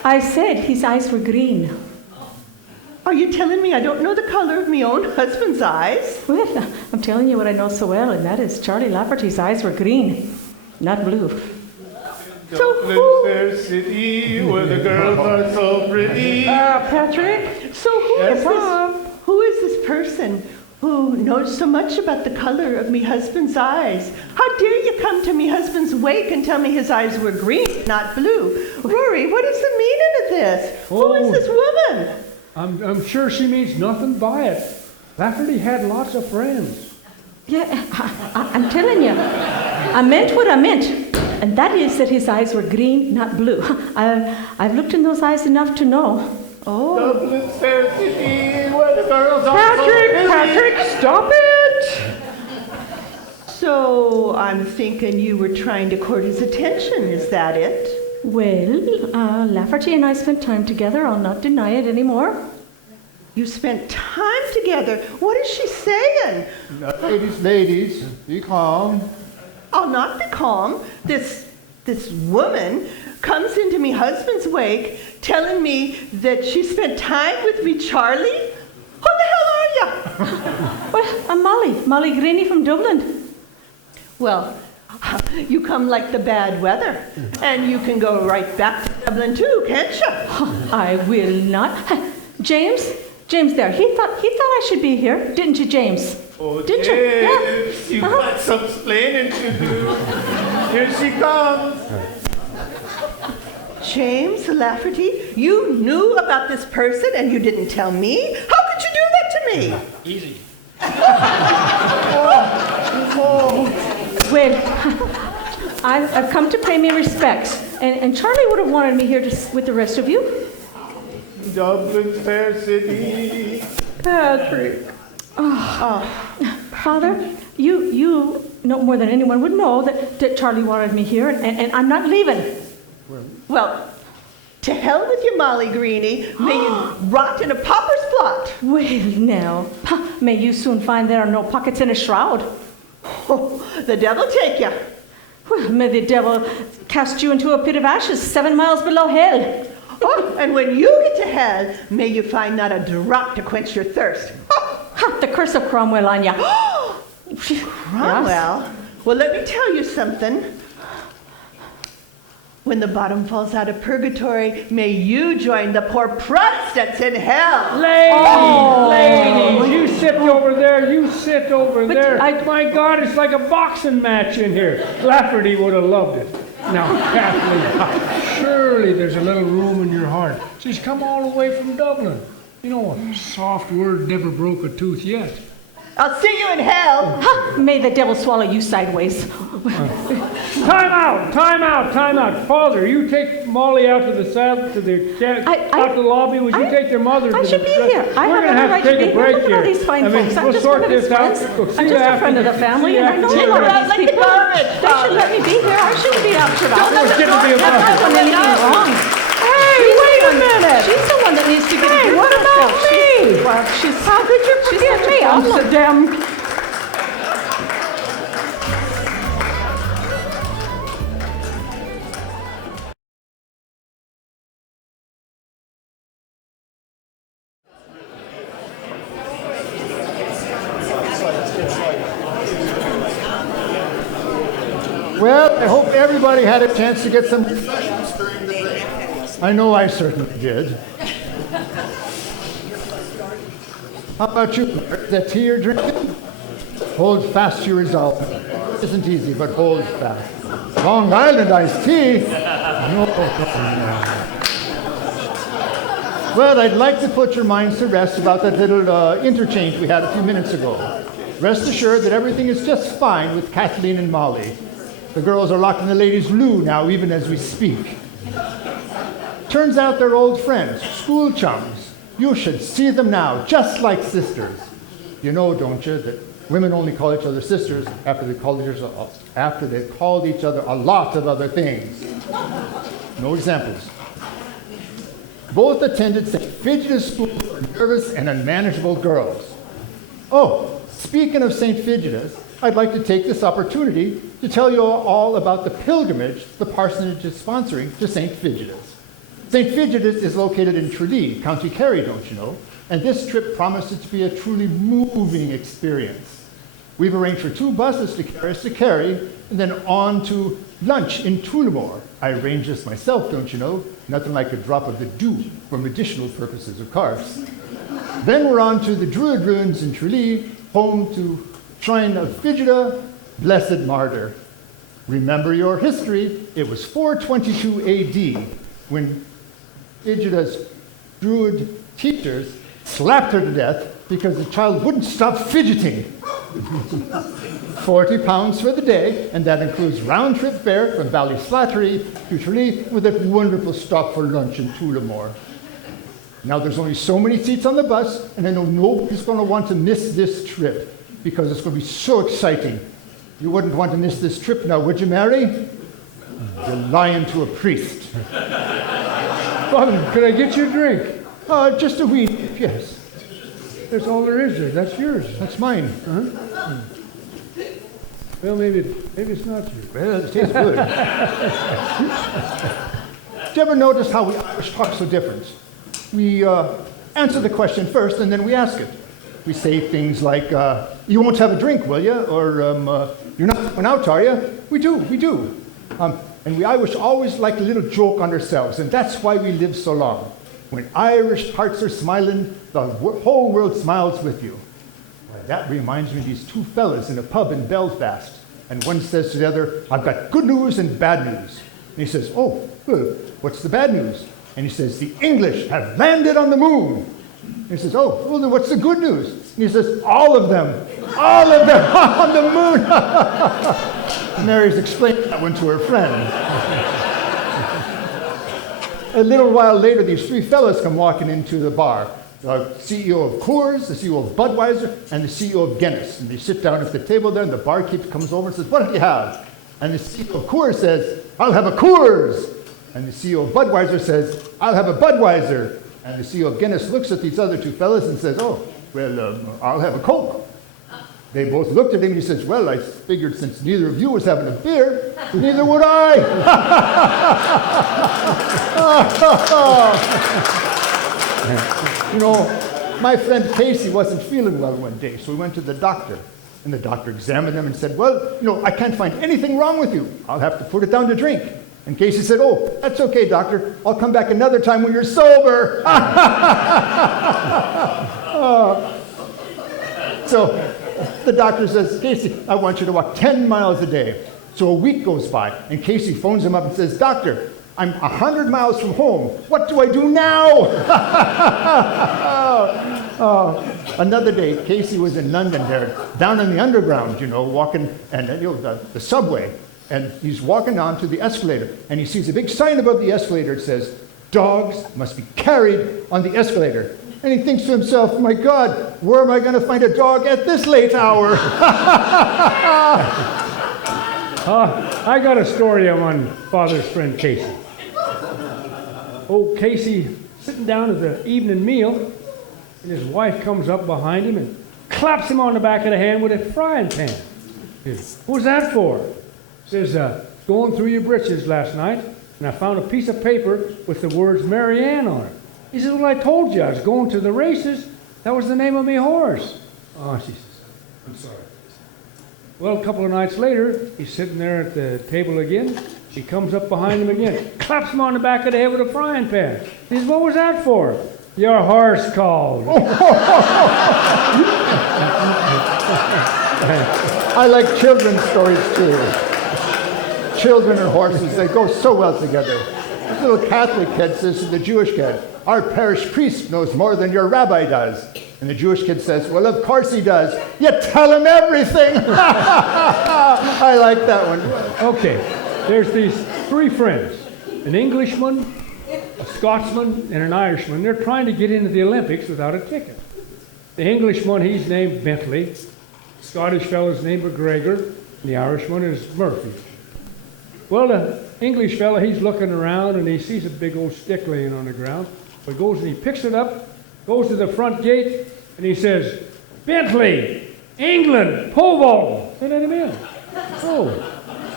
I said his eyes were green. Are you telling me I don't know the color of my own husband's eyes? Well, I'm telling you what I know so well, and that is Charlie Lafferty's eyes were green, not blue. Dublin fair city, where the girls are so pretty. Patrick, so who is this person who knows so much about the color of me husband's eyes? How dare you come to me husband's wake and tell me his eyes were green, not blue? Rory, what is the meaning of this? Who is this woman? I'm sure she means nothing by it. Lafferty had lots of friends. Yeah, I'm telling you, I meant what I meant, and that is that his eyes were green, not blue. I've looked in those eyes enough to know. Oh. Dublin fair city, where the girls are so pretty. Patrick, stop it! So I'm thinking you were trying to court his attention, is that it? Well, Lafferty and I spent time together. I'll not deny it anymore. You spent time together. What is she saying? Ladies, be calm. I'll not be calm. This woman comes into me husband's wake telling me that she spent time with me, Charlie. Who the hell are you? Well, I'm Molly Greeny from Dublin. Well, you come like the bad weather, and you can go right back to Dublin too, can't you? I will not. James there, he thought I should be here, didn't you, James? Oh, Did you? James, Yeah. you've got some explaining to do. Here she comes. James Lafferty, you knew about this person and you didn't tell me? How could you do that to me? Easy. Well, I've come to pay me respects, and Charlie would have wanted me here with the rest of you. Dublin's fair city. Patrick. Father, you no more than anyone would know that Charlie wanted me here, and I'm not leaving. Well, to hell with you, Molly Greeny. May you rot in a pauper's plot. Well, now, may you soon find there are no pockets in a shroud. Oh, the devil take you. Well, may the devil cast you into a pit of ashes 7 miles below hell. Oh, and when you get to hell, may you find not a drop to quench your thirst. Ha, the curse of Cromwell on ya. Cromwell? Well, let me tell you something. When the bottom falls out of purgatory, may you join the poor Protestants in hell. Ladies, you sit over there, you sit over there. My God, it's like a boxing match in here. Lafferty would have loved it. Now, Kathleen, surely there's a little room in your heart. She's come all the way from Dublin. You know, a soft word never broke a tooth yet. I'll see you in hell. Ha, may the devil swallow you sideways. Time out! Father, you take Molly out to the out to the lobby. Would you take their mother to I the should be here. I We're have gonna every right have to to take be a break here. Look at all here. these fine folks. I'm we'll just sort one of his this out. friends. We'll see I'm you just a after friend of the family, and I know a lot of these like the people. garbage, They should let me be here. I shouldn't be out shut out. Don't let the door I've not done anything wrong. Hey, wait a minute. She's the one that needs to get a Hey, grip what of about herself. me? How could you she's forget such a me? I'm problem. so damn... Well, I hope everybody had a chance to get some refreshments during the break. I know I certainly did. How about you? Is that tea you're drinking? Hold fast to your resolve. It isn't easy, but hold fast. Long Island iced tea? No. Well, I'd like to put your minds to rest about that little interchange we had a few minutes ago. Rest assured that everything is just fine with Kathleen and Molly. The girls are locked in the ladies' loo now, even as we speak. Turns out they're old friends, school chums. You should see them now, just like sisters. You know, don't you, that women only call each other sisters after they've called each other a lot of other things. No examples. Both attended St. Fidgeda's School for nervous and unmanageable girls. Oh, speaking of St. Fidgeda's, I'd like to take this opportunity to tell you all about the pilgrimage the parsonage is sponsoring to St. Fidgeda's. St. Fidgeda's is located in Tralee, County Kerry, don't you know? And this trip promises to be a truly moving experience. We've arranged for 2 buses to carry us to Kerry, and then on to lunch in Tullamore. I arranged this myself, don't you know? Nothing like a drop of the dew for medicinal purposes, of course. Then we're on to the Druid ruins in Tralee, home to Shrine of Fidgeda, Blessed Martyr. Remember your history. It was 422 AD when Fidgeda's Druid teachers slapped her to death because the child wouldn't stop fidgeting. 40 pounds for the day, and that includes round-trip fare from Ballyslattery to Tralee with a wonderful stop for lunch in Tullamore. Now there's only so many seats on the bus, and I know nobody's going to want to miss this trip because it's going to be so exciting. You wouldn't want to miss this trip now, would you, Mary? You're lying to a priest. Father, could I get you a drink? Just a wee, yes. That's all there is there. That's yours. That's mine. Well, maybe it's not yours. Well, it tastes good. Do you ever notice how we Irish talk so different? We answer the question first, and then we ask it. We say things like, you won't have a drink, will you? Or, you're not going out, are you? We do. And we Irish always like a little joke on ourselves, and that's why we live so long. When Irish hearts are smiling, the whole world smiles with you. Well, that reminds me of these two fellas in a pub in Belfast. And one says to the other, I've got good news and bad news. And he says, oh, well, what's the bad news? And he says, the English have landed on the moon. And he says, oh, well, then what's the good news? And he says, all of them on the moon. Mary's explaining that one to her friend. A little while later, these three fellas come walking into the bar. The CEO of Coors, the CEO of Budweiser, and the CEO of Guinness. And they sit down at the table there, and the barkeep comes over and says, what do you have? And the CEO of Coors says, I'll have a Coors. And the CEO of Budweiser says, I'll have a Budweiser. And the CEO of Guinness looks at these other two fellas and says, oh, well, I'll have a Coke. They both looked at him and he says, well, I figured since neither of you was having a beer, neither would I. You know, my friend Casey wasn't feeling well one day, so we went to the doctor. And the doctor examined him and said, well, you know, I can't find anything wrong with you. I'll have to put it down to drink. And Casey said, oh, that's okay, doctor. I'll come back another time when you're sober. So the doctor says, Casey, I want you to walk 10 miles a day. So a week goes by, and Casey phones him up and says, doctor, I'm 100 miles from home. What do I do now? Another day, Casey was in London there, down in the underground, you know, walking, and the subway. And he's walking on to the escalator, and he sees a big sign above the escalator. It says, dogs must be carried on the escalator. And he thinks to himself, my God, where am I going to find a dog at this late hour? I got a story of my father's friend Casey. Oh, Casey sitting down at the evening meal, and his wife comes up behind him and claps him on the back of the hand with a frying pan. Says, what's that for? Says, going through your britches last night, and I found a piece of paper with the words Marianne on it. He says, well, I told you I was going to the races. That was the name of my horse. Oh, she says, I'm sorry. Well, a couple of nights later, he's sitting there at the table again. She comes up behind him again, claps him on the back of the head with a frying pan. He says, what was that for? Your horse called. I like children's stories too. Children and horses, they go so well together. This little Catholic kid says to the Jewish kid, our parish priest knows more than your rabbi does. And the Jewish kid says, well, of course he does. You tell him everything. I like that one. Okay, there's these three friends, an Englishman, a Scotsman, and an Irishman. They're trying to get into the Olympics without a ticket. The Englishman, he's named Bentley. The Scottish fellow's named McGregor. And the Irishman is Murphy. Well, the English fella, he's looking around and he sees a big old stick laying on the ground. So he goes and he picks it up, goes to the front gate, and he says, Bentley, England, pole vault. They let him in. Oh,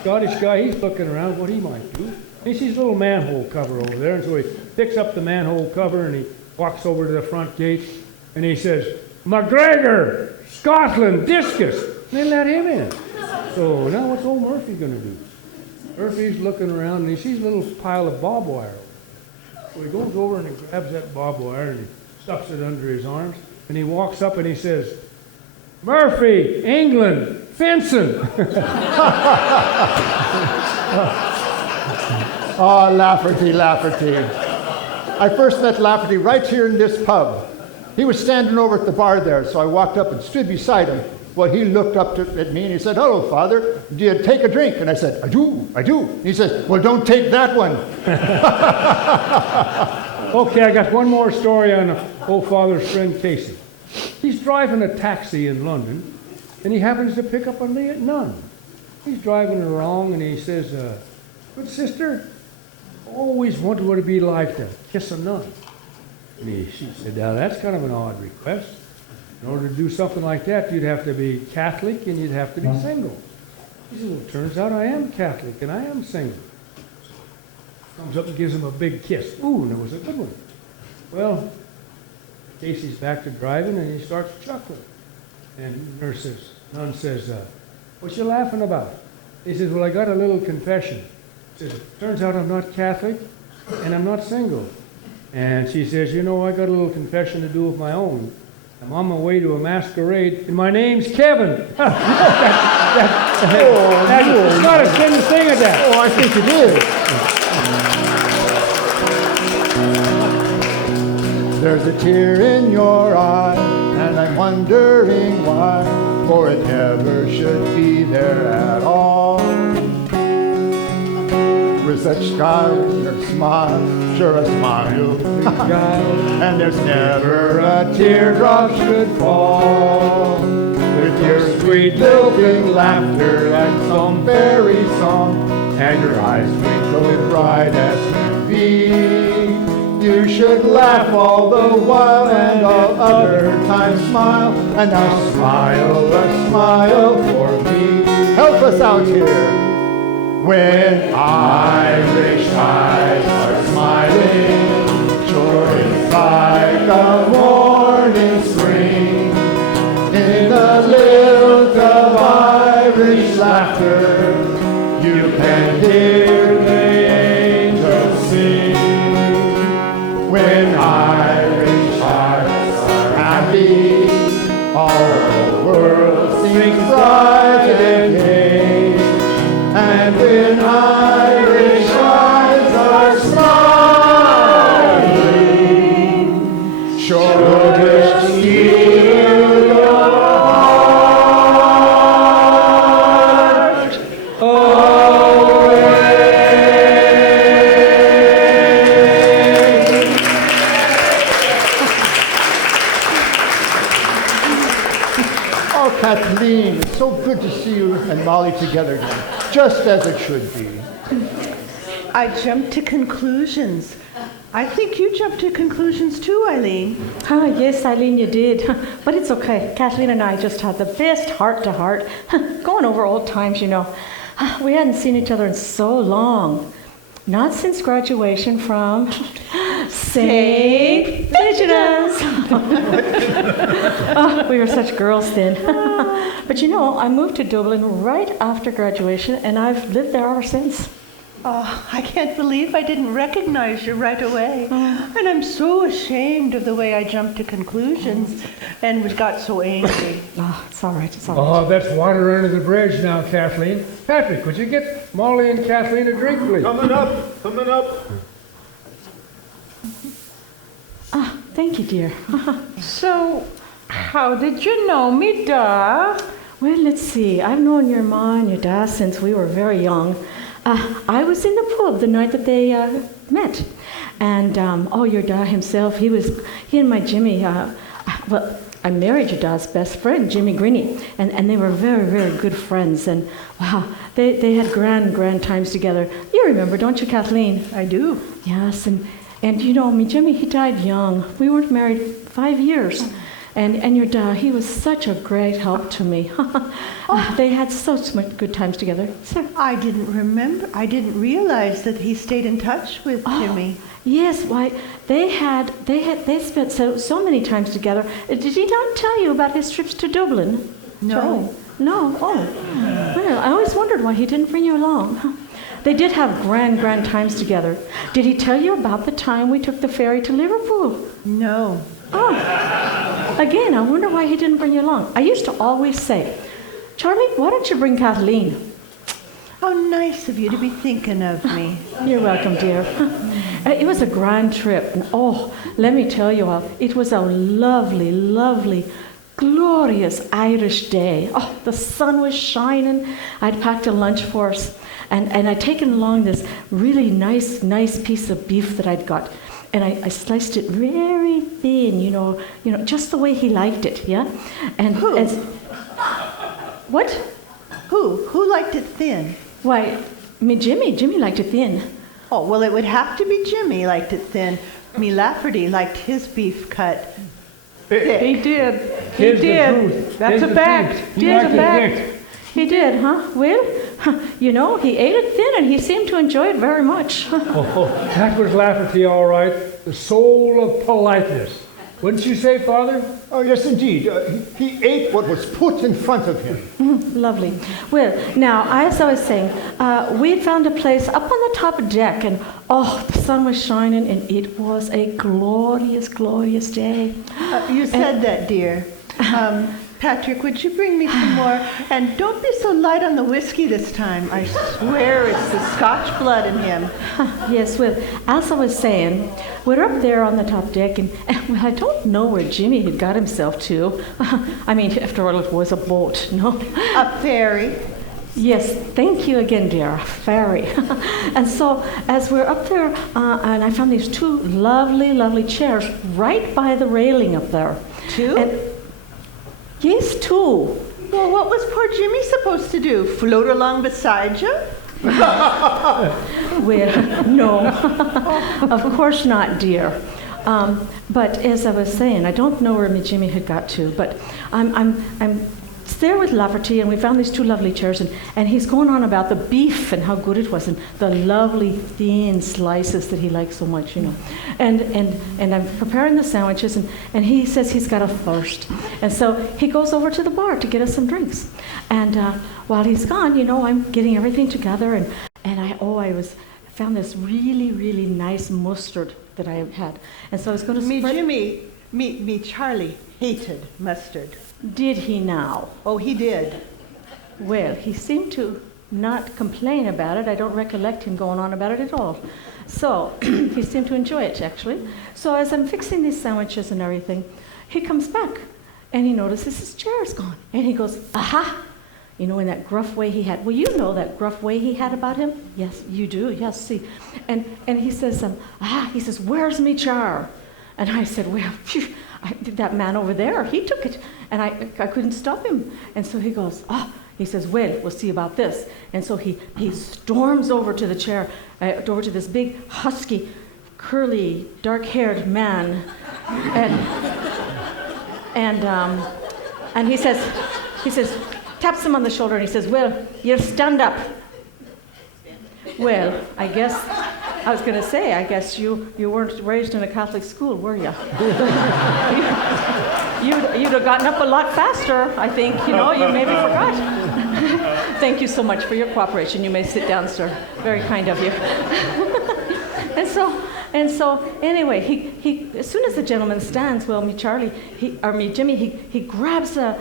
Scottish guy, he's looking around what he might do. He sees a little manhole cover over there, and so he picks up the manhole cover and he walks over to the front gate, and he says, McGregor, Scotland, discus. And they let him in. So now what's old Murphy going to do? Murphy's looking around and he sees a little pile of barbed wire. So he goes over and he grabs that barbed wire and he stuffs it under his arms. And he walks up and he says, Murphy, England, fencing. Oh, Lafferty, Lafferty. I first met Lafferty right here in this pub. He was standing over at the bar there, so I walked up and stood beside him. Well, he looked up at me and he said, hello, Father, do you take a drink? And I said, I do. And he says, well, don't take that one. Okay, I got one more story on old father's friend Casey. He's driving a taxi in London, and he happens to pick up a nun. He's driving along, and he says, good sister, always wondered what it'd be like to kiss a nun. And she said, now that's kind of an odd request. In order to do something like that, you'd have to be Catholic and you'd have to be single. He says, well, it turns out I am Catholic and I am single. Comes up and gives him a big kiss. Ooh, and it was a good one. Well, Casey's back to driving and he starts chuckling. And nun says, what you laughing about? He says, well, I got a little confession. He says, turns out I'm not Catholic and I'm not single. And she says, you know, I got a little confession to do of my own. I'm on my way to a masquerade, and my name's Kevin. That's not a sin to sing at that. Oh, I think it is. There's a tear in your eye, and I'm wondering why, for it never should be there at all. With such skies and smile, sure a smile, and there's never a teardrop should fall. With your sweet lilting laughter like some fairy song, and your eyes twinkle bright as can be, you should laugh all the while and all other times smile, and now smile a smile for me. Help us out here. When Irish eyes are smiling, sure it's like a morning spring. In the lilt of Irish laughter, you can hear the angels sing. When Irish hearts are happy, all the world sings bright and gay. And when Irish eyes are smiling, sure to steal your heart away. Oh, Kathleen, it's so good to see you and Molly together again. Just as it should be. I jumped to conclusions. I think you jumped to conclusions too, Eileen. Yes, Eileen, you did. But it's okay. Kathleen and I just had the best heart-to-heart, going over old times, you know. We hadn't seen each other in so long. Not since graduation from St. Bridget's. Oh, we were such girls then. But you know, I moved to Dublin right after graduation, and I've lived there ever since. Oh, I can't believe I didn't recognize you right away. And I'm so ashamed of the way I jumped to conclusions and got so angry. Oh, it's all right, it's all right. Oh, that's water under the bridge now, Kathleen. Patrick, would you get Molly and Kathleen a drink, please? Coming up, coming up. Thank you, dear. So, how did you know me, Da? Well, let's see. I've known your ma and your dad since we were very young. I was in the pub the night that they met. And, your dad himself, he and my Jimmy, I married your dad's best friend, Jimmy Greeny, and they were very, very good friends. And, wow, they had grand times together. You remember, don't you, Kathleen? I do. Yes, and you know, me Jimmy, he died young. We weren't married 5 years. And your dad, he was such a great help to me. They had such good times together. Sir? I didn't realize that he stayed in touch with Jimmy. Yes, why, they spent so many times together. Did he not tell you about his trips to Dublin? No. Charlie? No? Oh. Well, I always wondered why he didn't bring you along. They did have grand times together. Did he tell you about the time we took the ferry to Liverpool? No. Oh. Again, I wonder why he didn't bring you along. I used to always say, Charlie, why don't you bring Kathleen? How nice of you to be thinking of me. You're welcome, dear. It was a grand trip. And let me tell you all, it was a lovely, lovely, glorious Irish day. Oh, the sun was shining. I'd packed a lunch for us. And I'd taken along this really nice piece of beef that I'd got. And I sliced it very thin, you know, just the way he liked it, yeah? And Who? What? Who liked it thin? Why, me Jimmy liked it thin. Oh, well, it would have to be Jimmy liked it thin. Me Lafferty liked his beef cut He did. He Tis the did. truth. That's Tis a the fact. truth. He Did liked a it fact. thick. He did, huh? Well, you know, he ate it thin and he seemed to enjoy it very much. Oh, that was Lafferty, all right. The soul of politeness. Wouldn't you say, Father? Oh, yes, indeed. He ate what was put in front of him. Lovely. Well, now, as I was saying, we found a place up on the top deck, and oh, the sun was shining, and it was a glorious, glorious day. You said that, dear. Patrick, would you bring me some more? And don't be so light on the whiskey this time. I swear it's the Scotch blood in him. Yes, well, as I was saying, we're up there on the top deck, and well, I don't know where Jimmy had got himself to. I mean, after all, it was a boat, no? A ferry. Yes, thank you again, dear. A ferry. And so, as we're up there, and I found these two lovely, lovely chairs right by the railing up there. Two? Yes, two. Well, what was poor Jimmy supposed to do? Float along beside you? Well, no, of course not, dear. But as I was saying, I don't know where me Jimmy had got to, but I'm there with Lafferty, and we found these two lovely chairs, and he's going on about the beef and how good it was, and the lovely thin slices that he likes so much, you know. And I'm preparing the sandwiches, and he says he's got a thirst. And so he goes over to the bar to get us some drinks. And while he's gone, you know, I'm getting everything together, and I found this really, really nice mustard that I had. And so I was going to Me Charlie hated mustard. Did he now? Oh, he did. Well, he seemed to not complain about it. I don't recollect him going on about it at all. So he seemed to enjoy it, actually. So as I'm fixing these sandwiches and everything, he comes back and he notices his chair is gone. And he goes, aha! You know, in that gruff way he had. Well, you know that gruff way he had about him? Yes, you do. Yes, see. And he says, he says, where's me chair? And I said, well, phew, that man over there, he took it. And I couldn't stop him. And so he goes, he says, well, we'll see about this. And so he storms over to the chair, over to this big, husky, curly, dark-haired man. And he says, taps him on the shoulder, and he says, well, you stand up. Well, I guess you weren't raised in a Catholic school, were you? You'd have gotten up a lot faster, I think. You know, you maybe forgot. Thank you so much for your cooperation. You may sit down, sir. Very kind of you. And so anyway, he as soon as the gentleman stands, well, Jimmy, he grabs a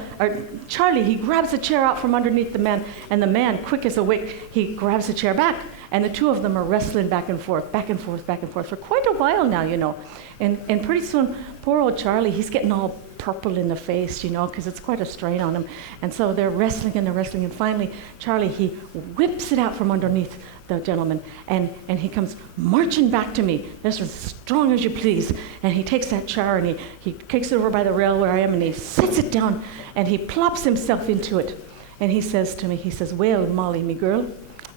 chair out from underneath the man, and the man, quick as a wick, he grabs the chair back. And the two of them are wrestling back and forth for quite a while now, you know. And pretty soon, poor old Charlie, he's getting all purple in the face, you know, because it's quite a strain on him. And so they're wrestling, and finally, Charlie, he whips it out from underneath the gentleman, and he comes marching back to me, just as strong as you please. And he takes that chair, and he takes it over by the rail where I am, and he sets it down, and he plops himself into it. And he says to me, he says, well, Molly, me girl,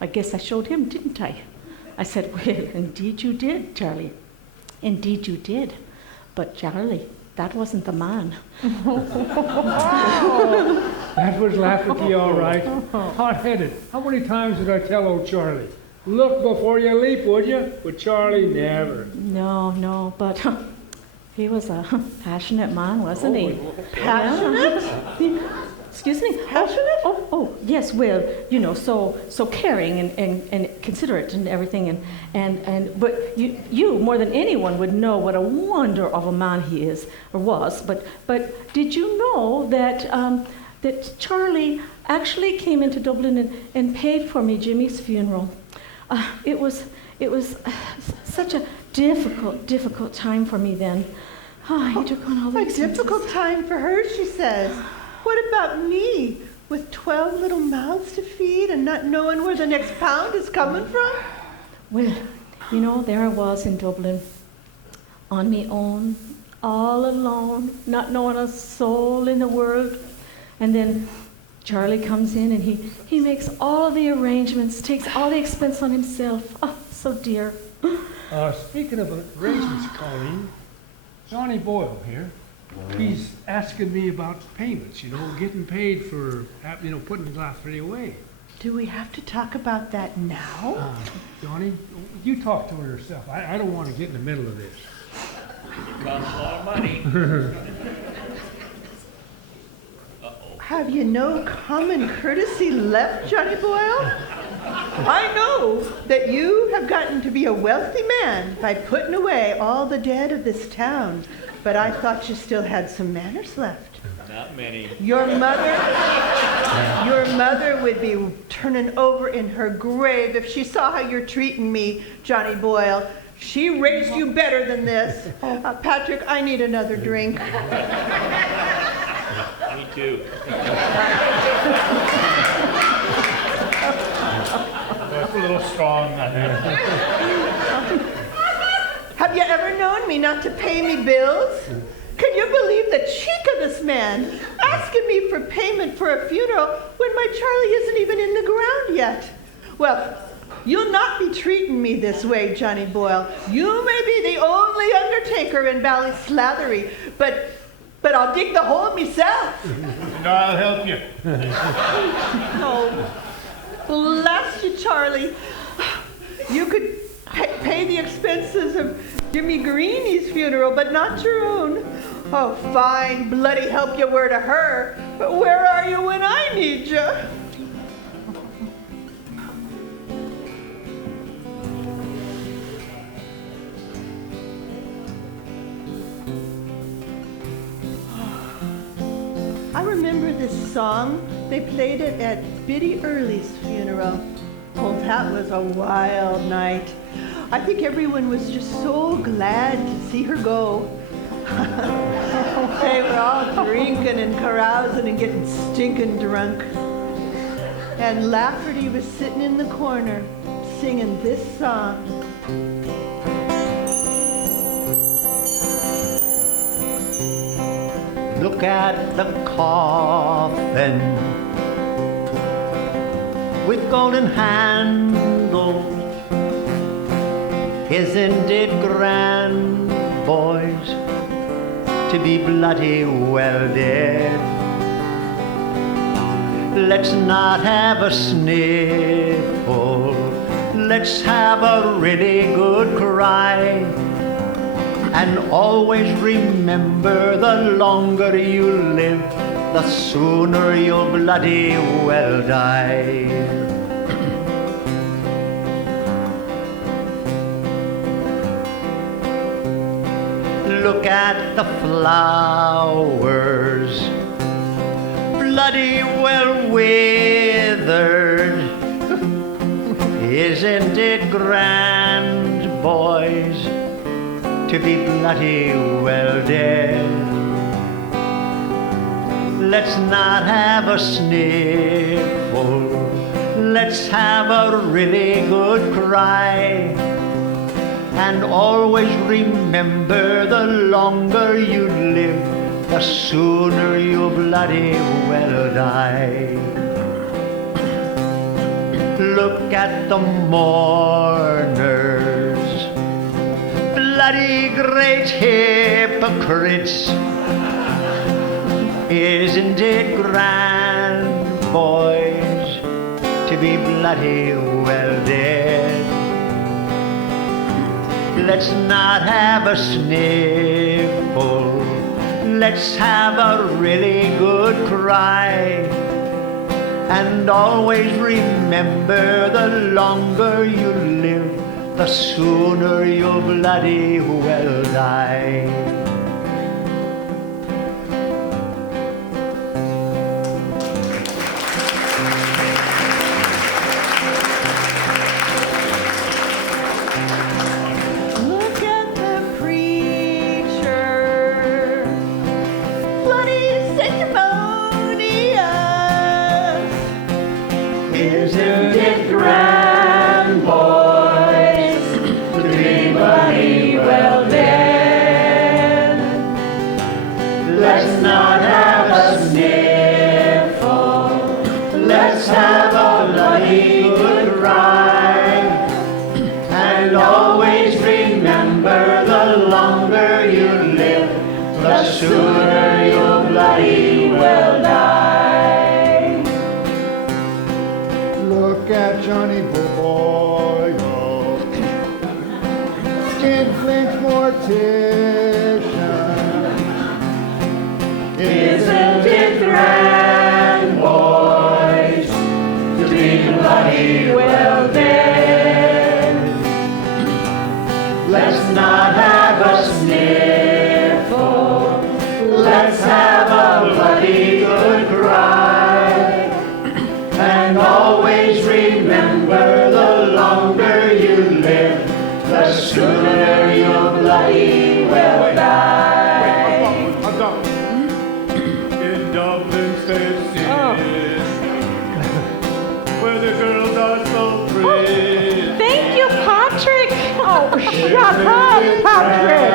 I guess I showed him, didn't I? I said, well, indeed you did, Charlie. Indeed you did. But Charlie, that wasn't the man. That was Lafferty, all right. Hot-headed. How many times did I tell old Charlie? Look before you leap, would you? But Charlie never. No, but he was a passionate man, wasn't he? Passionate? Excuse me? Passionate? Oh, yes, well, you know, so caring and considerate and everything, but you more than anyone would know what a wonder of a man he is, or was, but did you know that that Charlie actually came into Dublin and paid for me Jimmy's funeral? It was such a difficult time for me then. He took on all the expenses. A difficult time for her, she says. What about me, with 12 little mouths to feed and not knowing where the next pound is coming from? Well, you know, there I was in Dublin, on me own, all alone, not knowing a soul in the world. And then Charlie comes in, and he makes all the arrangements, takes all the expense on himself. Oh, so dear. Speaking of arrangements, Colleen, Johnny Boyle here. he's asking me about payments, getting paid for, putting Lafferty away. Do we have to talk about that now? Johnny, you talk to her yourself. I don't want to get in the middle of this. It costs a lot of money. Have you no common courtesy left, Johnny Boyle? I know that you have gotten to be a wealthy man by putting away all the dead of this town, but I thought you still had some manners left. Not many. Your mother would be turning over in her grave if she saw how you're treating me, Johnny Boyle. She raised you better than this. Patrick, I need another drink. Me too. That's a little strong. Have you ever known me not to pay me bills? Can you believe the cheek of this man asking me for payment for a funeral when my Charlie isn't even in the ground yet? Well, you'll not be treating me this way, Johnny Boyle. You may be the only undertaker in Ballyslattery, but I'll dig the hole myself. And I'll help you. Oh, bless you, Charlie. You could pay the expenses of Jimmy Greeny's funeral, but not your own. Oh, fine, bloody help you were to her, but where are you when I need you? I remember this song. They played it at Biddy Early's funeral. Oh, that was a wild night. I think everyone was just so glad to see her go. They were all drinking and carousing and getting stinking drunk. And Lafferty was sitting in the corner singing this song. Look at the coffin with golden handles. Isn't it grand, boys, to be bloody well dead? Let's not have a sniffle, let's have a really good cry. And always remember, the longer you live, the sooner you'll bloody well die. Look at the flowers, bloody well withered. Isn't it grand, boys, to be bloody well dead? Let's not have a sniffle, let's have a really good cry. And always remember, the longer you live, the sooner you'll bloody well die. Look at the mourners, bloody great hypocrites. Isn't it grand, boys, to be bloody well dead? Let's not have a sniffle, let's have a really good cry. And always remember, the longer you live, the sooner you'll bloody well die. Look at the preacher, bloody sanctimonious. Isn't it grand, boys, to be bloody well dead? Let's not have a sniffle, let's have a bloody good ride. And always remember, the longer you live, the sooner you'll bloody well die. Look at Johnny Boyle, skinflint mortician. Isn't it grand, boys, to be bloody well dead? Let's not have a sniffle, let's have a bloody good cry, and always remember the longer you live, the sooner you'll bloody well die. I've got one. In Dublin, says where the girls are so pretty. Thank you, Patrick. Oh, shut up, Patrick.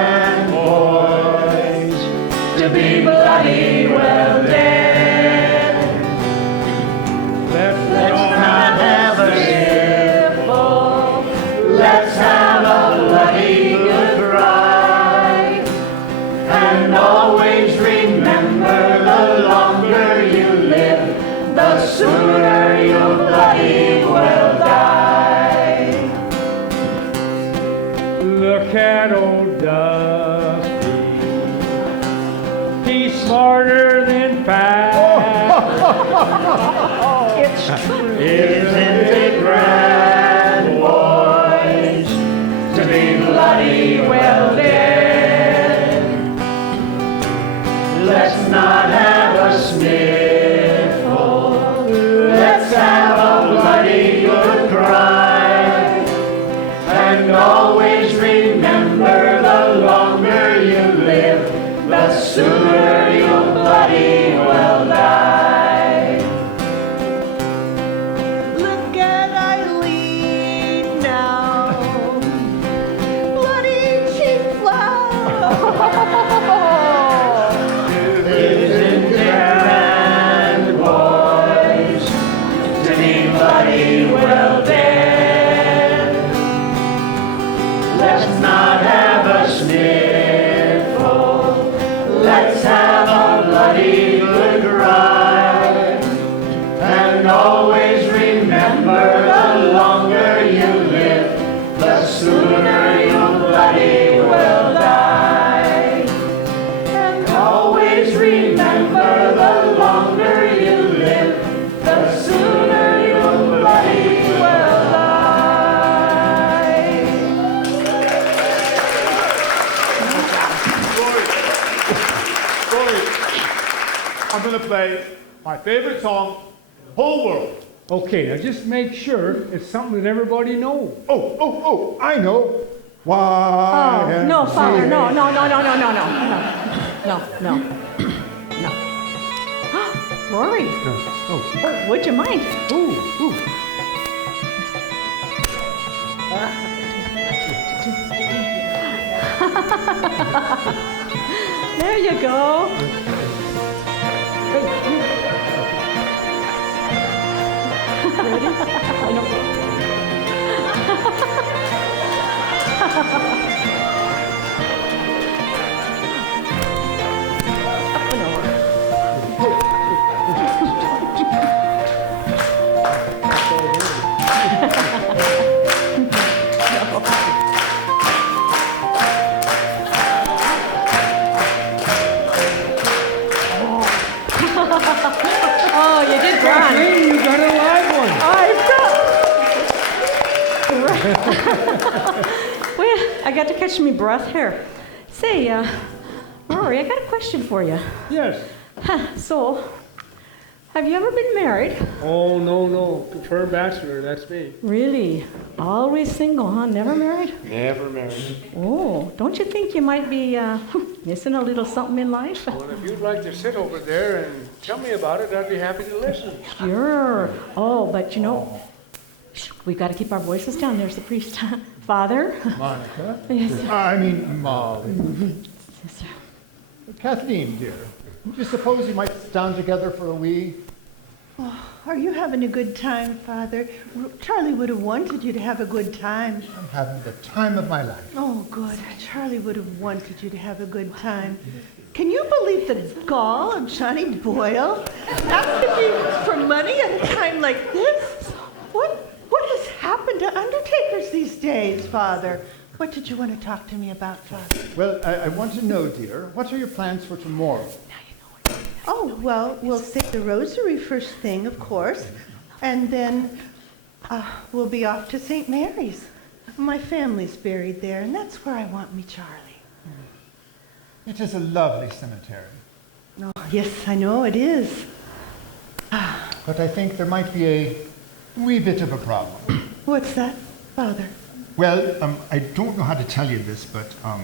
Boys, to be bloody well dead. Let's not have a sniffle, let's have a bloody good cry, and always remember the longer you live, the sooner you'll bloody well die. Look at old Dusty. He's smarter than Pat. It's true. Isn't it grand, boys, to be bloody well dead? Let's not have a sniffle, let's have a bloody good cry, and always remember the longer you live, the sooner you'll bloody well die. Look at Eileen now. Bloody cheap flower. Isn't it grand, boys, to be bloody well dead? Let's not have a sniffle, let's have a bloody good cry, and always remember the longer you live, the sooner you'll bloody well die. And always remember the longer you live, the sooner you'll bloody well die. Rory, I'm going to play my favorite song in the whole world. Okay, now just make sure it's something that everybody knows. Oh, I know. Oh, no, Father, no. Rory, Oh, would you mind? ooh. There you go. Ready? I Up and over. Oh, you did grand. Hey, you got a live one. Well, I got to catch me breath here. Say, Rory, I got a question for you. Yes. So, have you ever been married? Oh, no. Confirmed bachelor, that's me. Really? Always single, huh? Never married? Never married. Oh, don't you think you might be missing a little something in life? Well, if you'd like to sit over there and tell me about it, I'd be happy to listen. Sure. Oh, but you know, we got to keep our voices down. There's the priest. Father? Monica? Yes. I mean, Molly. Yes, sir. Kathleen, dear, do you suppose you might sit down together for a wee? Are you having a good time, Father? Charlie would have wanted you to have a good time. I'm having the time of my life. Oh, good. Charlie would have wanted you to have a good time. Can you believe the gall of Johnny Boyle asking you for money at a time like this? What has happened to undertakers these days, Father? What did you want to talk to me about, Father? Well, I want to know, dear, what are your plans for tomorrow? Oh, well, we'll say the rosary first thing, of course, and then we'll be off to St. Mary's. My family's buried there, and that's where I want me Charlie. It is a lovely cemetery. Oh, yes, I know it is. But I think there might be a wee bit of a problem. What's that, Father? Well, I don't know how to tell you this, but, I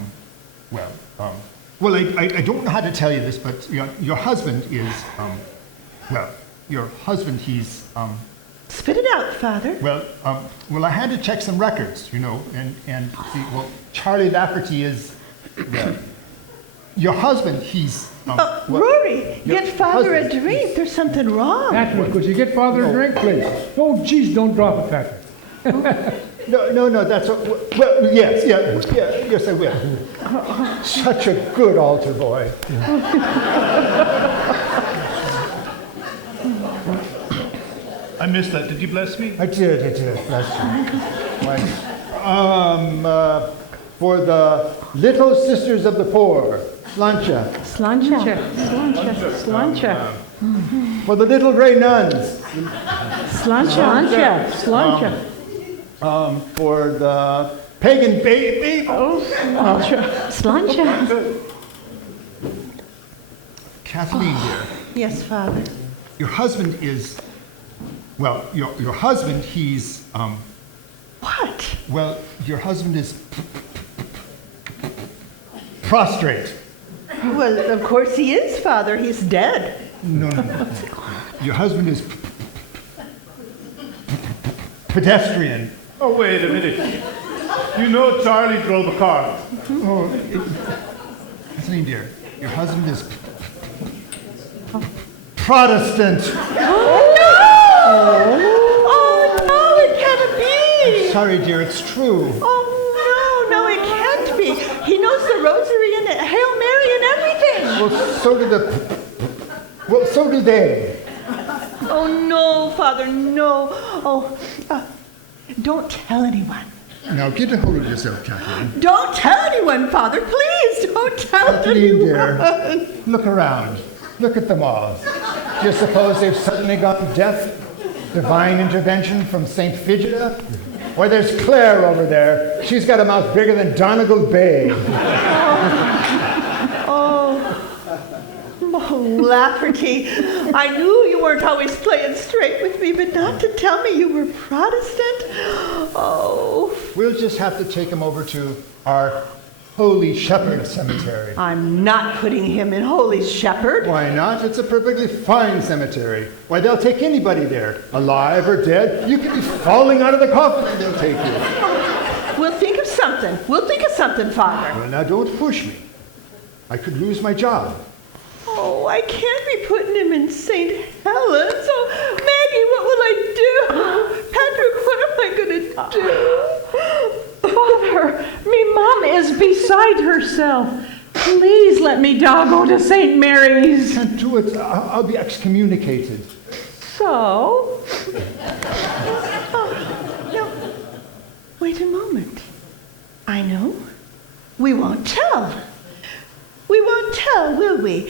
don't know how to tell you this, but your husband is, your husband, he's, Spit it out, Father. I had to check some records, and see, Charlie Lafferty is, your husband, he's, Rory, your get Father a husband, drink. There's something wrong. Patrick, could you get Father a drink, please? Oh, geez, don't drop it, Patrick. No, that's, yes, I will. Such a good altar boy. I missed that. Did you bless me? I did, bless you. For the little sisters of the poor, Slancha. Slancha. For the little gray nuns, Slancha. For the pagan baby. Slancha. Kathleen, dear, Yes, Father. your husband is, your husband, he's, What? your husband is prostrate. Well, of course he is, Father. He's dead. No. Your husband is pedestrian. Oh, wait a minute. You know Charlie drove a car. Kathleen, dear, your husband is Protestant. Oh, no, it can't be. Sorry, dear, it's true. Oh, no, it can't be. He knows the rosary and the Hail Mary and everything. So do they. Oh, no, Father, no. Oh, don't tell anyone. Now get a hold of yourself, Kathleen. Don't tell anyone, Father. Please don't tell Kathleen, anyone. dear, look around. Look at them all. Do you suppose they've suddenly gone deaf? Divine intervention from St. Figida? Why, there's Claire over there. She's got a mouth bigger than Donegal Bay. Oh, Lafferty, I knew you weren't always playing straight with me, but not to tell me you were Protestant? Oh. We'll just have to take him over to our Holy Shepherd Cemetery. I'm not putting him in Holy Shepherd. Why not? It's a perfectly fine cemetery. Why, they'll take anybody there, alive or dead. You could be falling out of the coffin and they'll take you. We'll think of something. Father. Well, now don't push me. I could lose my job. Oh, I can't be putting him in St. Helens. Oh, Maggie, what will I do? Patrick, what am I going to do? Father, me mom is beside herself. Please let me go to St. Mary's. Can't do it. I'll be excommunicated. So? Oh, no. Wait a moment. I know. We won't tell. We won't tell, will we?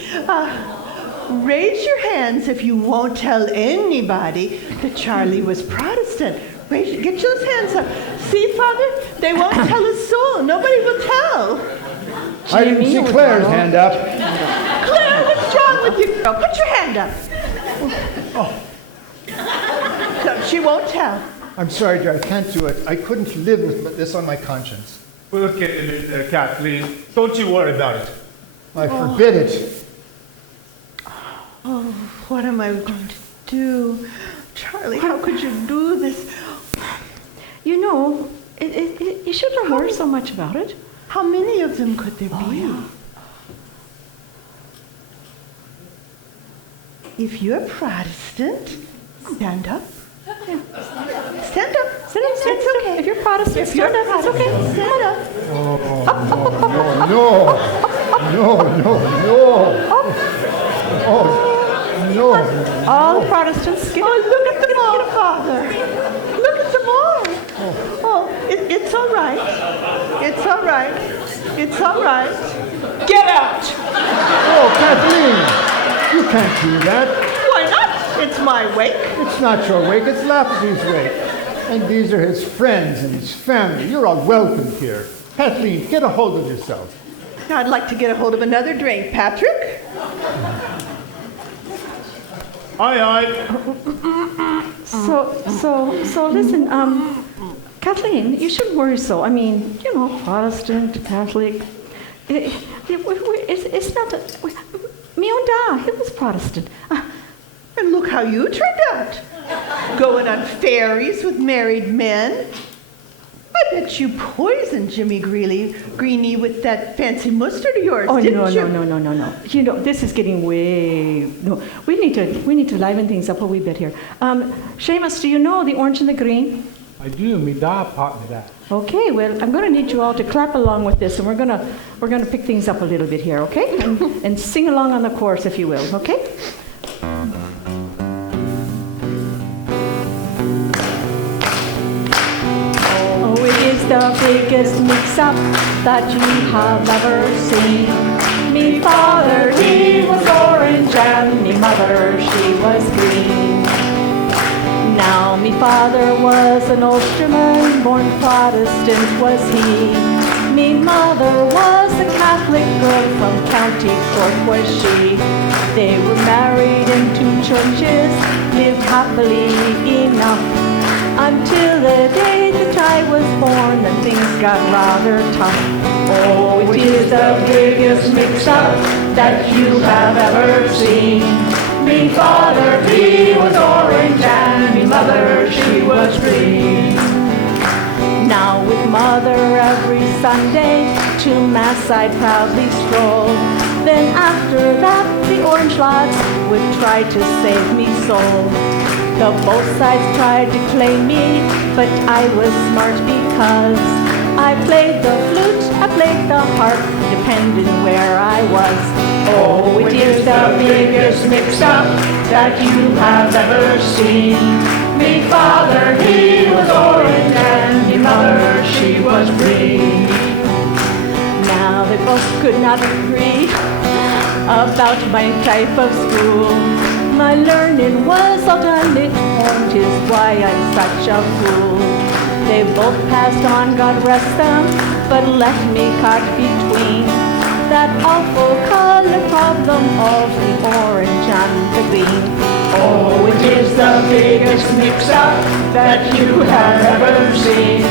Raise your hands if you won't tell anybody that Charlie was Protestant. Get those hands up. See, Father? They won't tell a soul. Nobody will tell. I didn't see Claire's hand up. Claire, what's wrong with you, girl? Put your hand up. So she won't tell. I'm sorry, dear. I can't do it. I couldn't live with this on my conscience. Well, okay, Kathleen, don't you worry about it. I forbid it. Oh, what am I going to do? Charlie, how could you do this? You know, you shouldn't worry so much about it. How many of them could there be? Yeah. If you're Protestant, Stand up. Stand up. Stand up, stand It's up. okay. If you're Protestant, stand up. It's okay. Stand up. No. Oh, no. All the Protestants, get Oh, up. look at them all, Father. Look at them all. Oh, it's all right. It's all right. It's all right. Get out. Oh, Kathleen, you can't do that. Why not? It's my wake. It's not your wake, it's Lafferty's wake. And these are his friends and his family. You're all welcome here. Kathleen, get a hold of yourself. Now I'd like to get a hold of another drink. Patrick? Aye. So listen, Kathleen, you shouldn't worry so. I mean, you know, Protestant, Catholic. It's not that. Me own da, he was Protestant. And look how you turned out. Going on ferries with married men. I bet you poisoned Jimmy Greenie with that fancy mustard of yours, Oh didn't you? no. You know, this is getting way no. We need to liven things up a wee bit here. Seamus, do you know the orange and the green? I do. Me dad taught me that. Okay, well, I'm going to need you all to clap along with this, and we're going to pick things up a little bit here, okay? And sing along on the chorus, if you will, okay? Oh, it is the biggest mix-up that you have ever seen. Me father, he was orange, and me mother, she was green. Now, me father was an Ulsterman, born Protestant was he. Me mother was a Catholic girl from County Cork was she. They were married in 2 churches, lived happily enough, until the day that I was born and things got rather tough. Oh, it is the biggest mix-up that you have ever seen. Me father, he was orange, and me mother, she was green. Now with mother every Sunday to mass I'd proudly stroll. Then after that the orange lads would try to save me soul. The both sides tried to claim me, but I was smart because I played the flute, I played the harp, depending where I was. Oh, it is the biggest mix-up that you have ever seen. Me father, he was orange, and me mother, she was green. Now they both could not agree about my type of school. My learning was all done at home, 'tis why I'm such a fool. They both passed on, God rest them, but left me caught between that awful color problem of the orange and the green. Oh, it is the biggest mix-up that you have ever seen.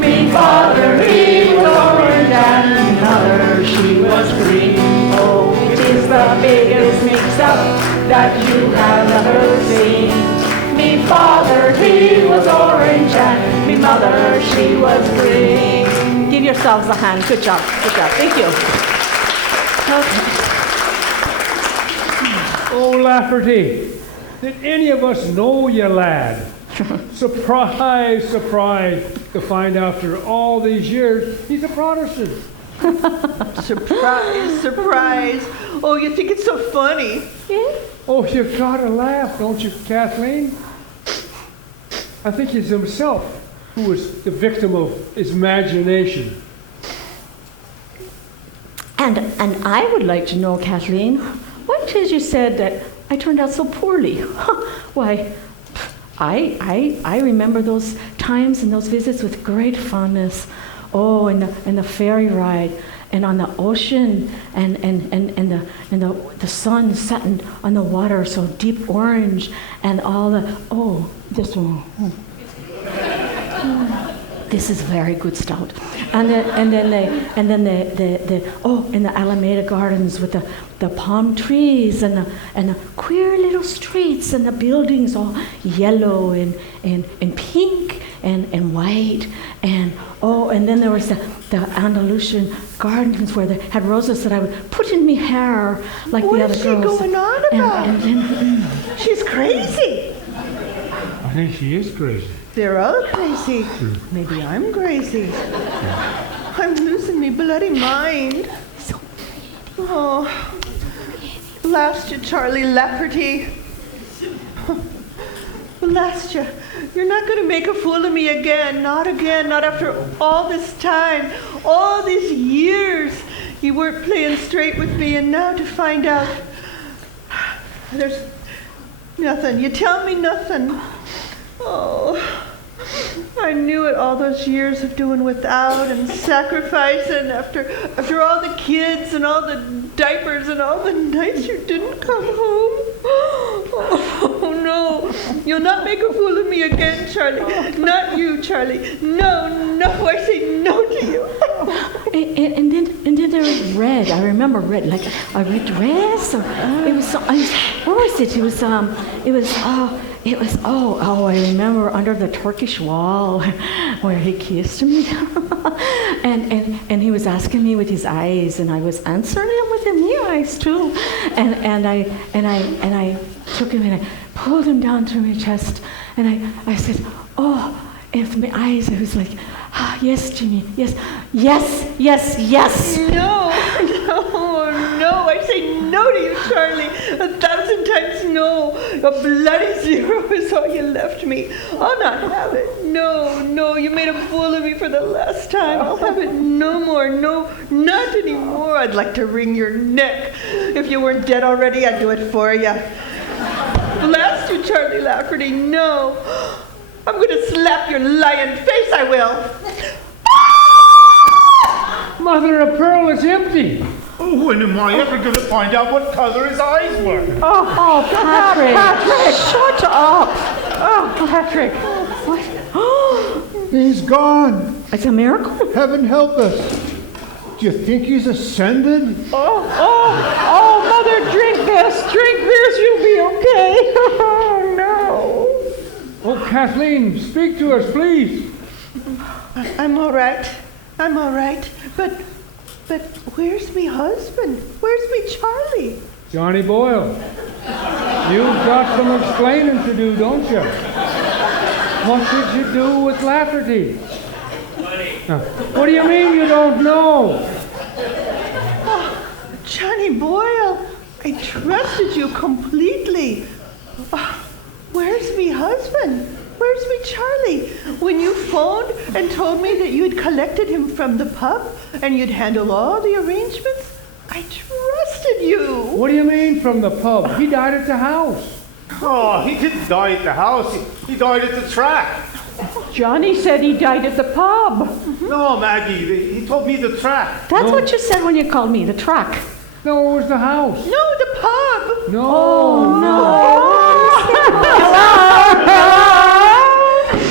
Me father, he was orange, and me mother, she was green. Oh, it is the biggest mix-up that you have ever seen. Me father, he was orange, and me mother, she was green. Give yourselves a hand. Good job. Good job. Thank you. Okay. Oh, Lafferty, did any of us know you, lad? Surprise, surprise, to find out after all these years he's a Protestant. Surprise, surprise. Oh, you think it's so funny? Oh, you gotta laugh, don't you, Kathleen? I think it's himself who was the victim of his imagination. And I would like to know, Kathleen, what 'tis you said that I turned out so poorly? Why, I remember those times and those visits with great fondness. Oh, and the ferry ride, and on the ocean, and the sun setting on the water so deep orange, and all the this one. This is very good stout. And then in the Alameda Gardens with the palm trees and the queer little streets and the buildings all yellow and pink and white and then there was the Andalusian gardens where they had roses that I would put in my hair like the other girls. What's she going on about? She's crazy. think she is crazy. They're all crazy. Maybe I'm crazy. I'm losing me bloody mind. Oh, blast you, Charlie Lafferty. Blast you. You're not going to make a fool of me again. Not again. Not after all this time. All these years. You weren't playing straight with me, and now to find out there's nothing. You tell me nothing. Oh, I knew it all those years of doing without and sacrificing after all the kids and all the diapers and all the nights you didn't come home. Oh no, you'll not make a fool of me again, Charlie. Not you, Charlie. No, I say no to you. And then there was red. I remember red, like a red dress. Or it was. Where was it? I remember under the Turkish wall where he kissed me, and he was asking me with his eyes, and I was answering him with the eyes too, and I took him and I pulled him down to my chest, and I said, oh, and with my eyes I was like, ah, yes, Jimmy, yes. No, I say no to you, Charlie. 1,000 times no. A bloody zero is all you left me. I'll not have it. No, you made a fool of me for the last time. I'll have it no more. No, not anymore. I'd like to wring your neck. If you weren't dead already, I'd do it for you. Blast you, Charlie Lafferty. No. I'm going to slap your lying face, I will. Mother of pearl is empty. Oh, when am I ever going to find out what color his eyes were? Oh, Patrick. Shut up. Oh, Patrick. What? He's gone. It's a miracle. Heaven help us. Do you think he's ascended? Oh, Mother, drink this, you'll be okay. Oh, no. Oh, Kathleen, speak to us, please. I'm all right. But where's me husband? Where's me Charlie? Johnny Boyle, you've got some explaining to do, don't you? What did you do with Lafferty? What do you mean you don't know? Oh, Johnny Boyle, I trusted you completely. Oh, where's me husband? Where's me Charlie? When you phoned and told me that you had collected him from the pub and you'd handle all the arrangements, I trusted you. What do you mean from the pub? He died at the house. Oh, he didn't die at the house. He died at the track. Johnny said he died at the pub. No, Maggie, he told me the track. That's what you said when you called me, the truck. No, it was the house. No, the pub. No. Oh, no.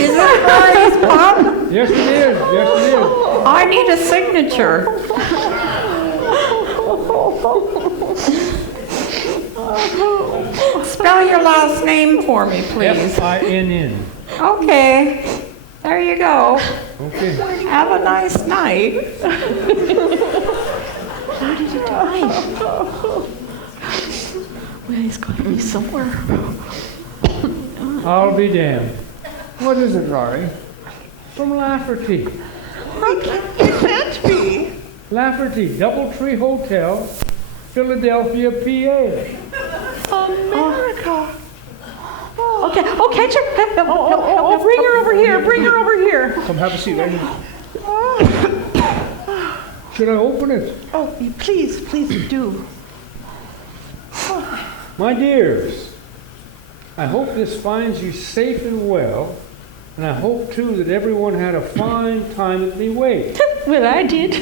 Is it Rory's pub? Yes, it is. I need a signature. Spell your last name for me, please. F-I-N-N. Okay. There you go. Okay. Have a nice night. Where did he die? Well, he's got to be somewhere. I'll be damned. What is it, Rory? From Lafferty. It can't be. Lafferty, Doubletree Hotel, Philadelphia, PA. America. Okay, catch her. Bring her over here. Come have a seat right here. Should I open it? Oh, please do. My dears, I hope this finds you safe and well, and I hope too that everyone had a fine time at me wake. Well, I did.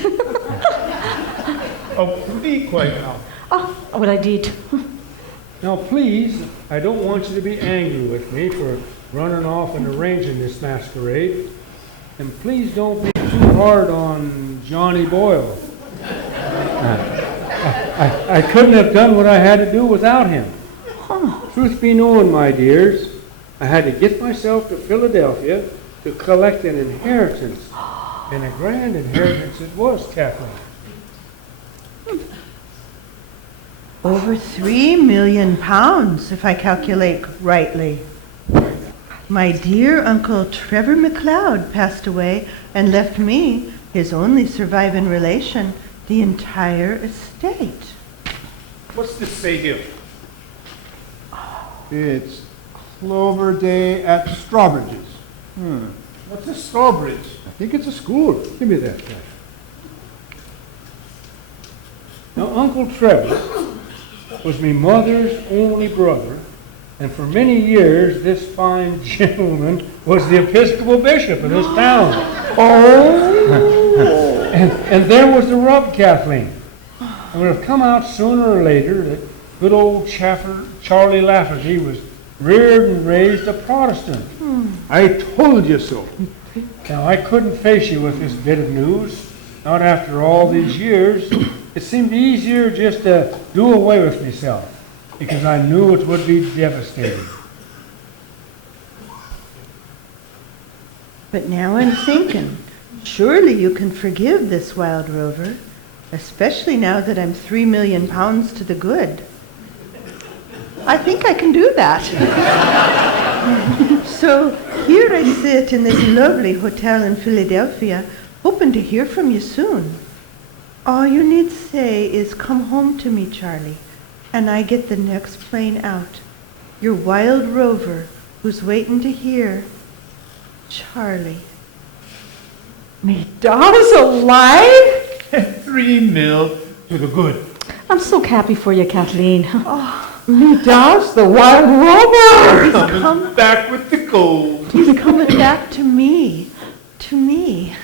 Oh, be quiet now. Well, I did. Now please, I don't want you to be angry with me for running off and arranging this masquerade, and please don't be too hard on Johnny Boyle. I couldn't have done what I had to do without him. Truth be known, my dears, I had to get myself to Philadelphia to collect an inheritance. And a grand inheritance it was, Kathleen. Over £3 million, if I calculate rightly. My dear Uncle Trevor McLeod passed away and left me, his only surviving relation, the entire estate. What's this say here? It's Clover Day at Strawbridge's. What's a Strawbridge? I think it's a school. Give me that guy. Now, Uncle Trevor was my mother's only brother, and for many years this fine gentleman was the Episcopal bishop of this town. And there was the rub, Kathleen. It would have come out sooner or later that good old Charlie Lafferty was reared and raised a Protestant. I told you so. Now, I couldn't face you with this bit of news, not after all these years. It seemed easier just to do away with myself, because I knew it would be devastating. But now I'm thinking, surely you can forgive this wild rover, especially now that I'm 3 million pounds to the good. I think I can do that. So here I sit in this lovely hotel in Philadelphia, hoping to hear from you soon. All you need say is come home to me, Charlie, and I get the next plane out. Your wild rover who's waiting to hear, Charlie. Me da's alive? 3 mil to the good. I'm so happy for you, Kathleen. Me da's the wild rover. He's come Back with the gold. He's coming back to me. To me.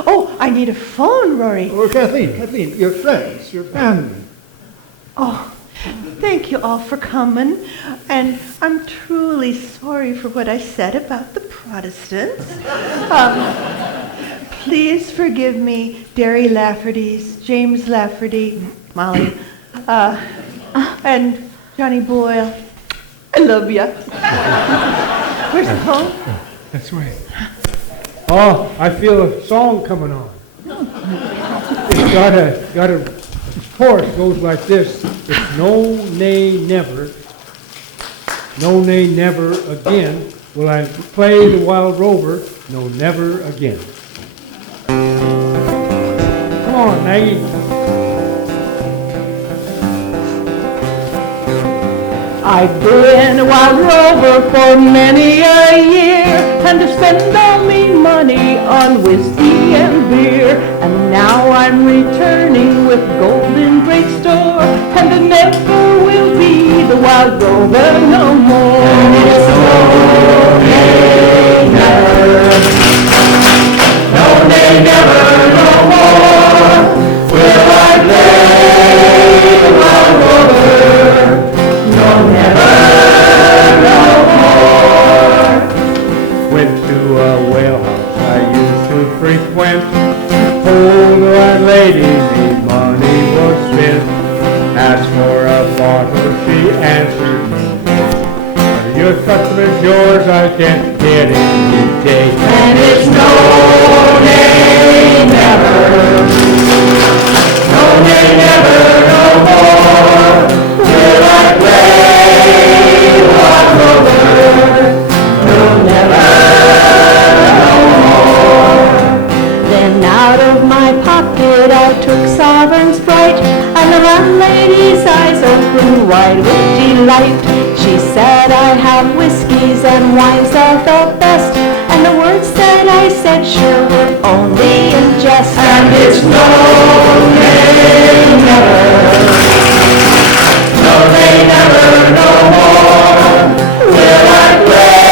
Oh, I need a phone, Rory. Oh, Kathleen, your friends, your family. Oh, thank you all for coming. And I'm truly sorry for what I said about the Protestants. Please forgive me, Derry Lafferty's, James Lafferty, Molly, and Johnny Boyle. I love ya. Where's the phone? That's right. Oh, I feel a song coming on. It's got a chorus goes like this. It's no, nay, never. No, nay, never again will I play the wild rover. No, never again. Come on, Maggie. I've been a wild rover for many a year, and to spend all me money on whiskey and beer. And now I'm returning with gold in great store, and I never will be the wild rover no more. And it's no nay, never, no nay, never, no more will I play the wild rover. No, never, no more. Went to a whalehouse I used to frequent. Told the landlady me money was spent. Asked for a bottle, she answered me. But your customer's yours, I can't get any day. And it's no, nay, never. No, nay, never, no more will I play wild rover. No, never, no more. Then out of my pocket I took sovereigns bright, and the landlady's eyes opened wide with delight. She said, I have whiskeys and wines of the best, and the words that I said sure were only in jest. And it's no, nay, never. No, nay, never, no more will I play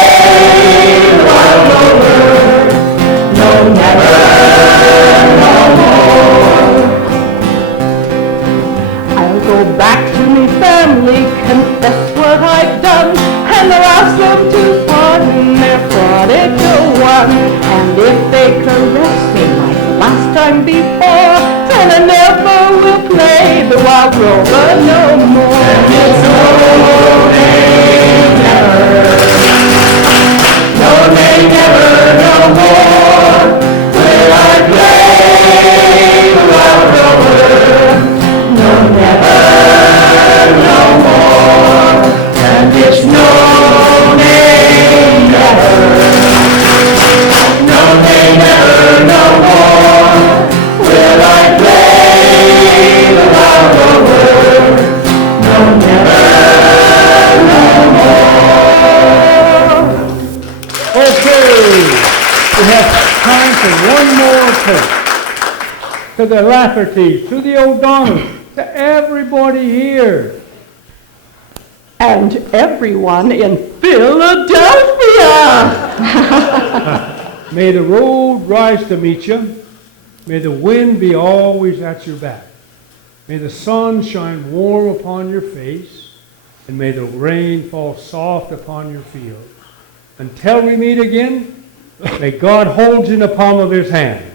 wild rover. No, never, no more. I'll go back to me family, confess what I've done, and I'll ask them to pardon their prodigal one. And if they caress me like the last time before, We have time for one more toast. To the Laffertys, to the O'Donnells, to everybody here. And everyone in Philadelphia. May the road rise to meet you. May the wind be always at your back. May the sun shine warm upon your face. And may the rain fall soft upon your fields. Until we meet again, may God hold you in the palm of his hand.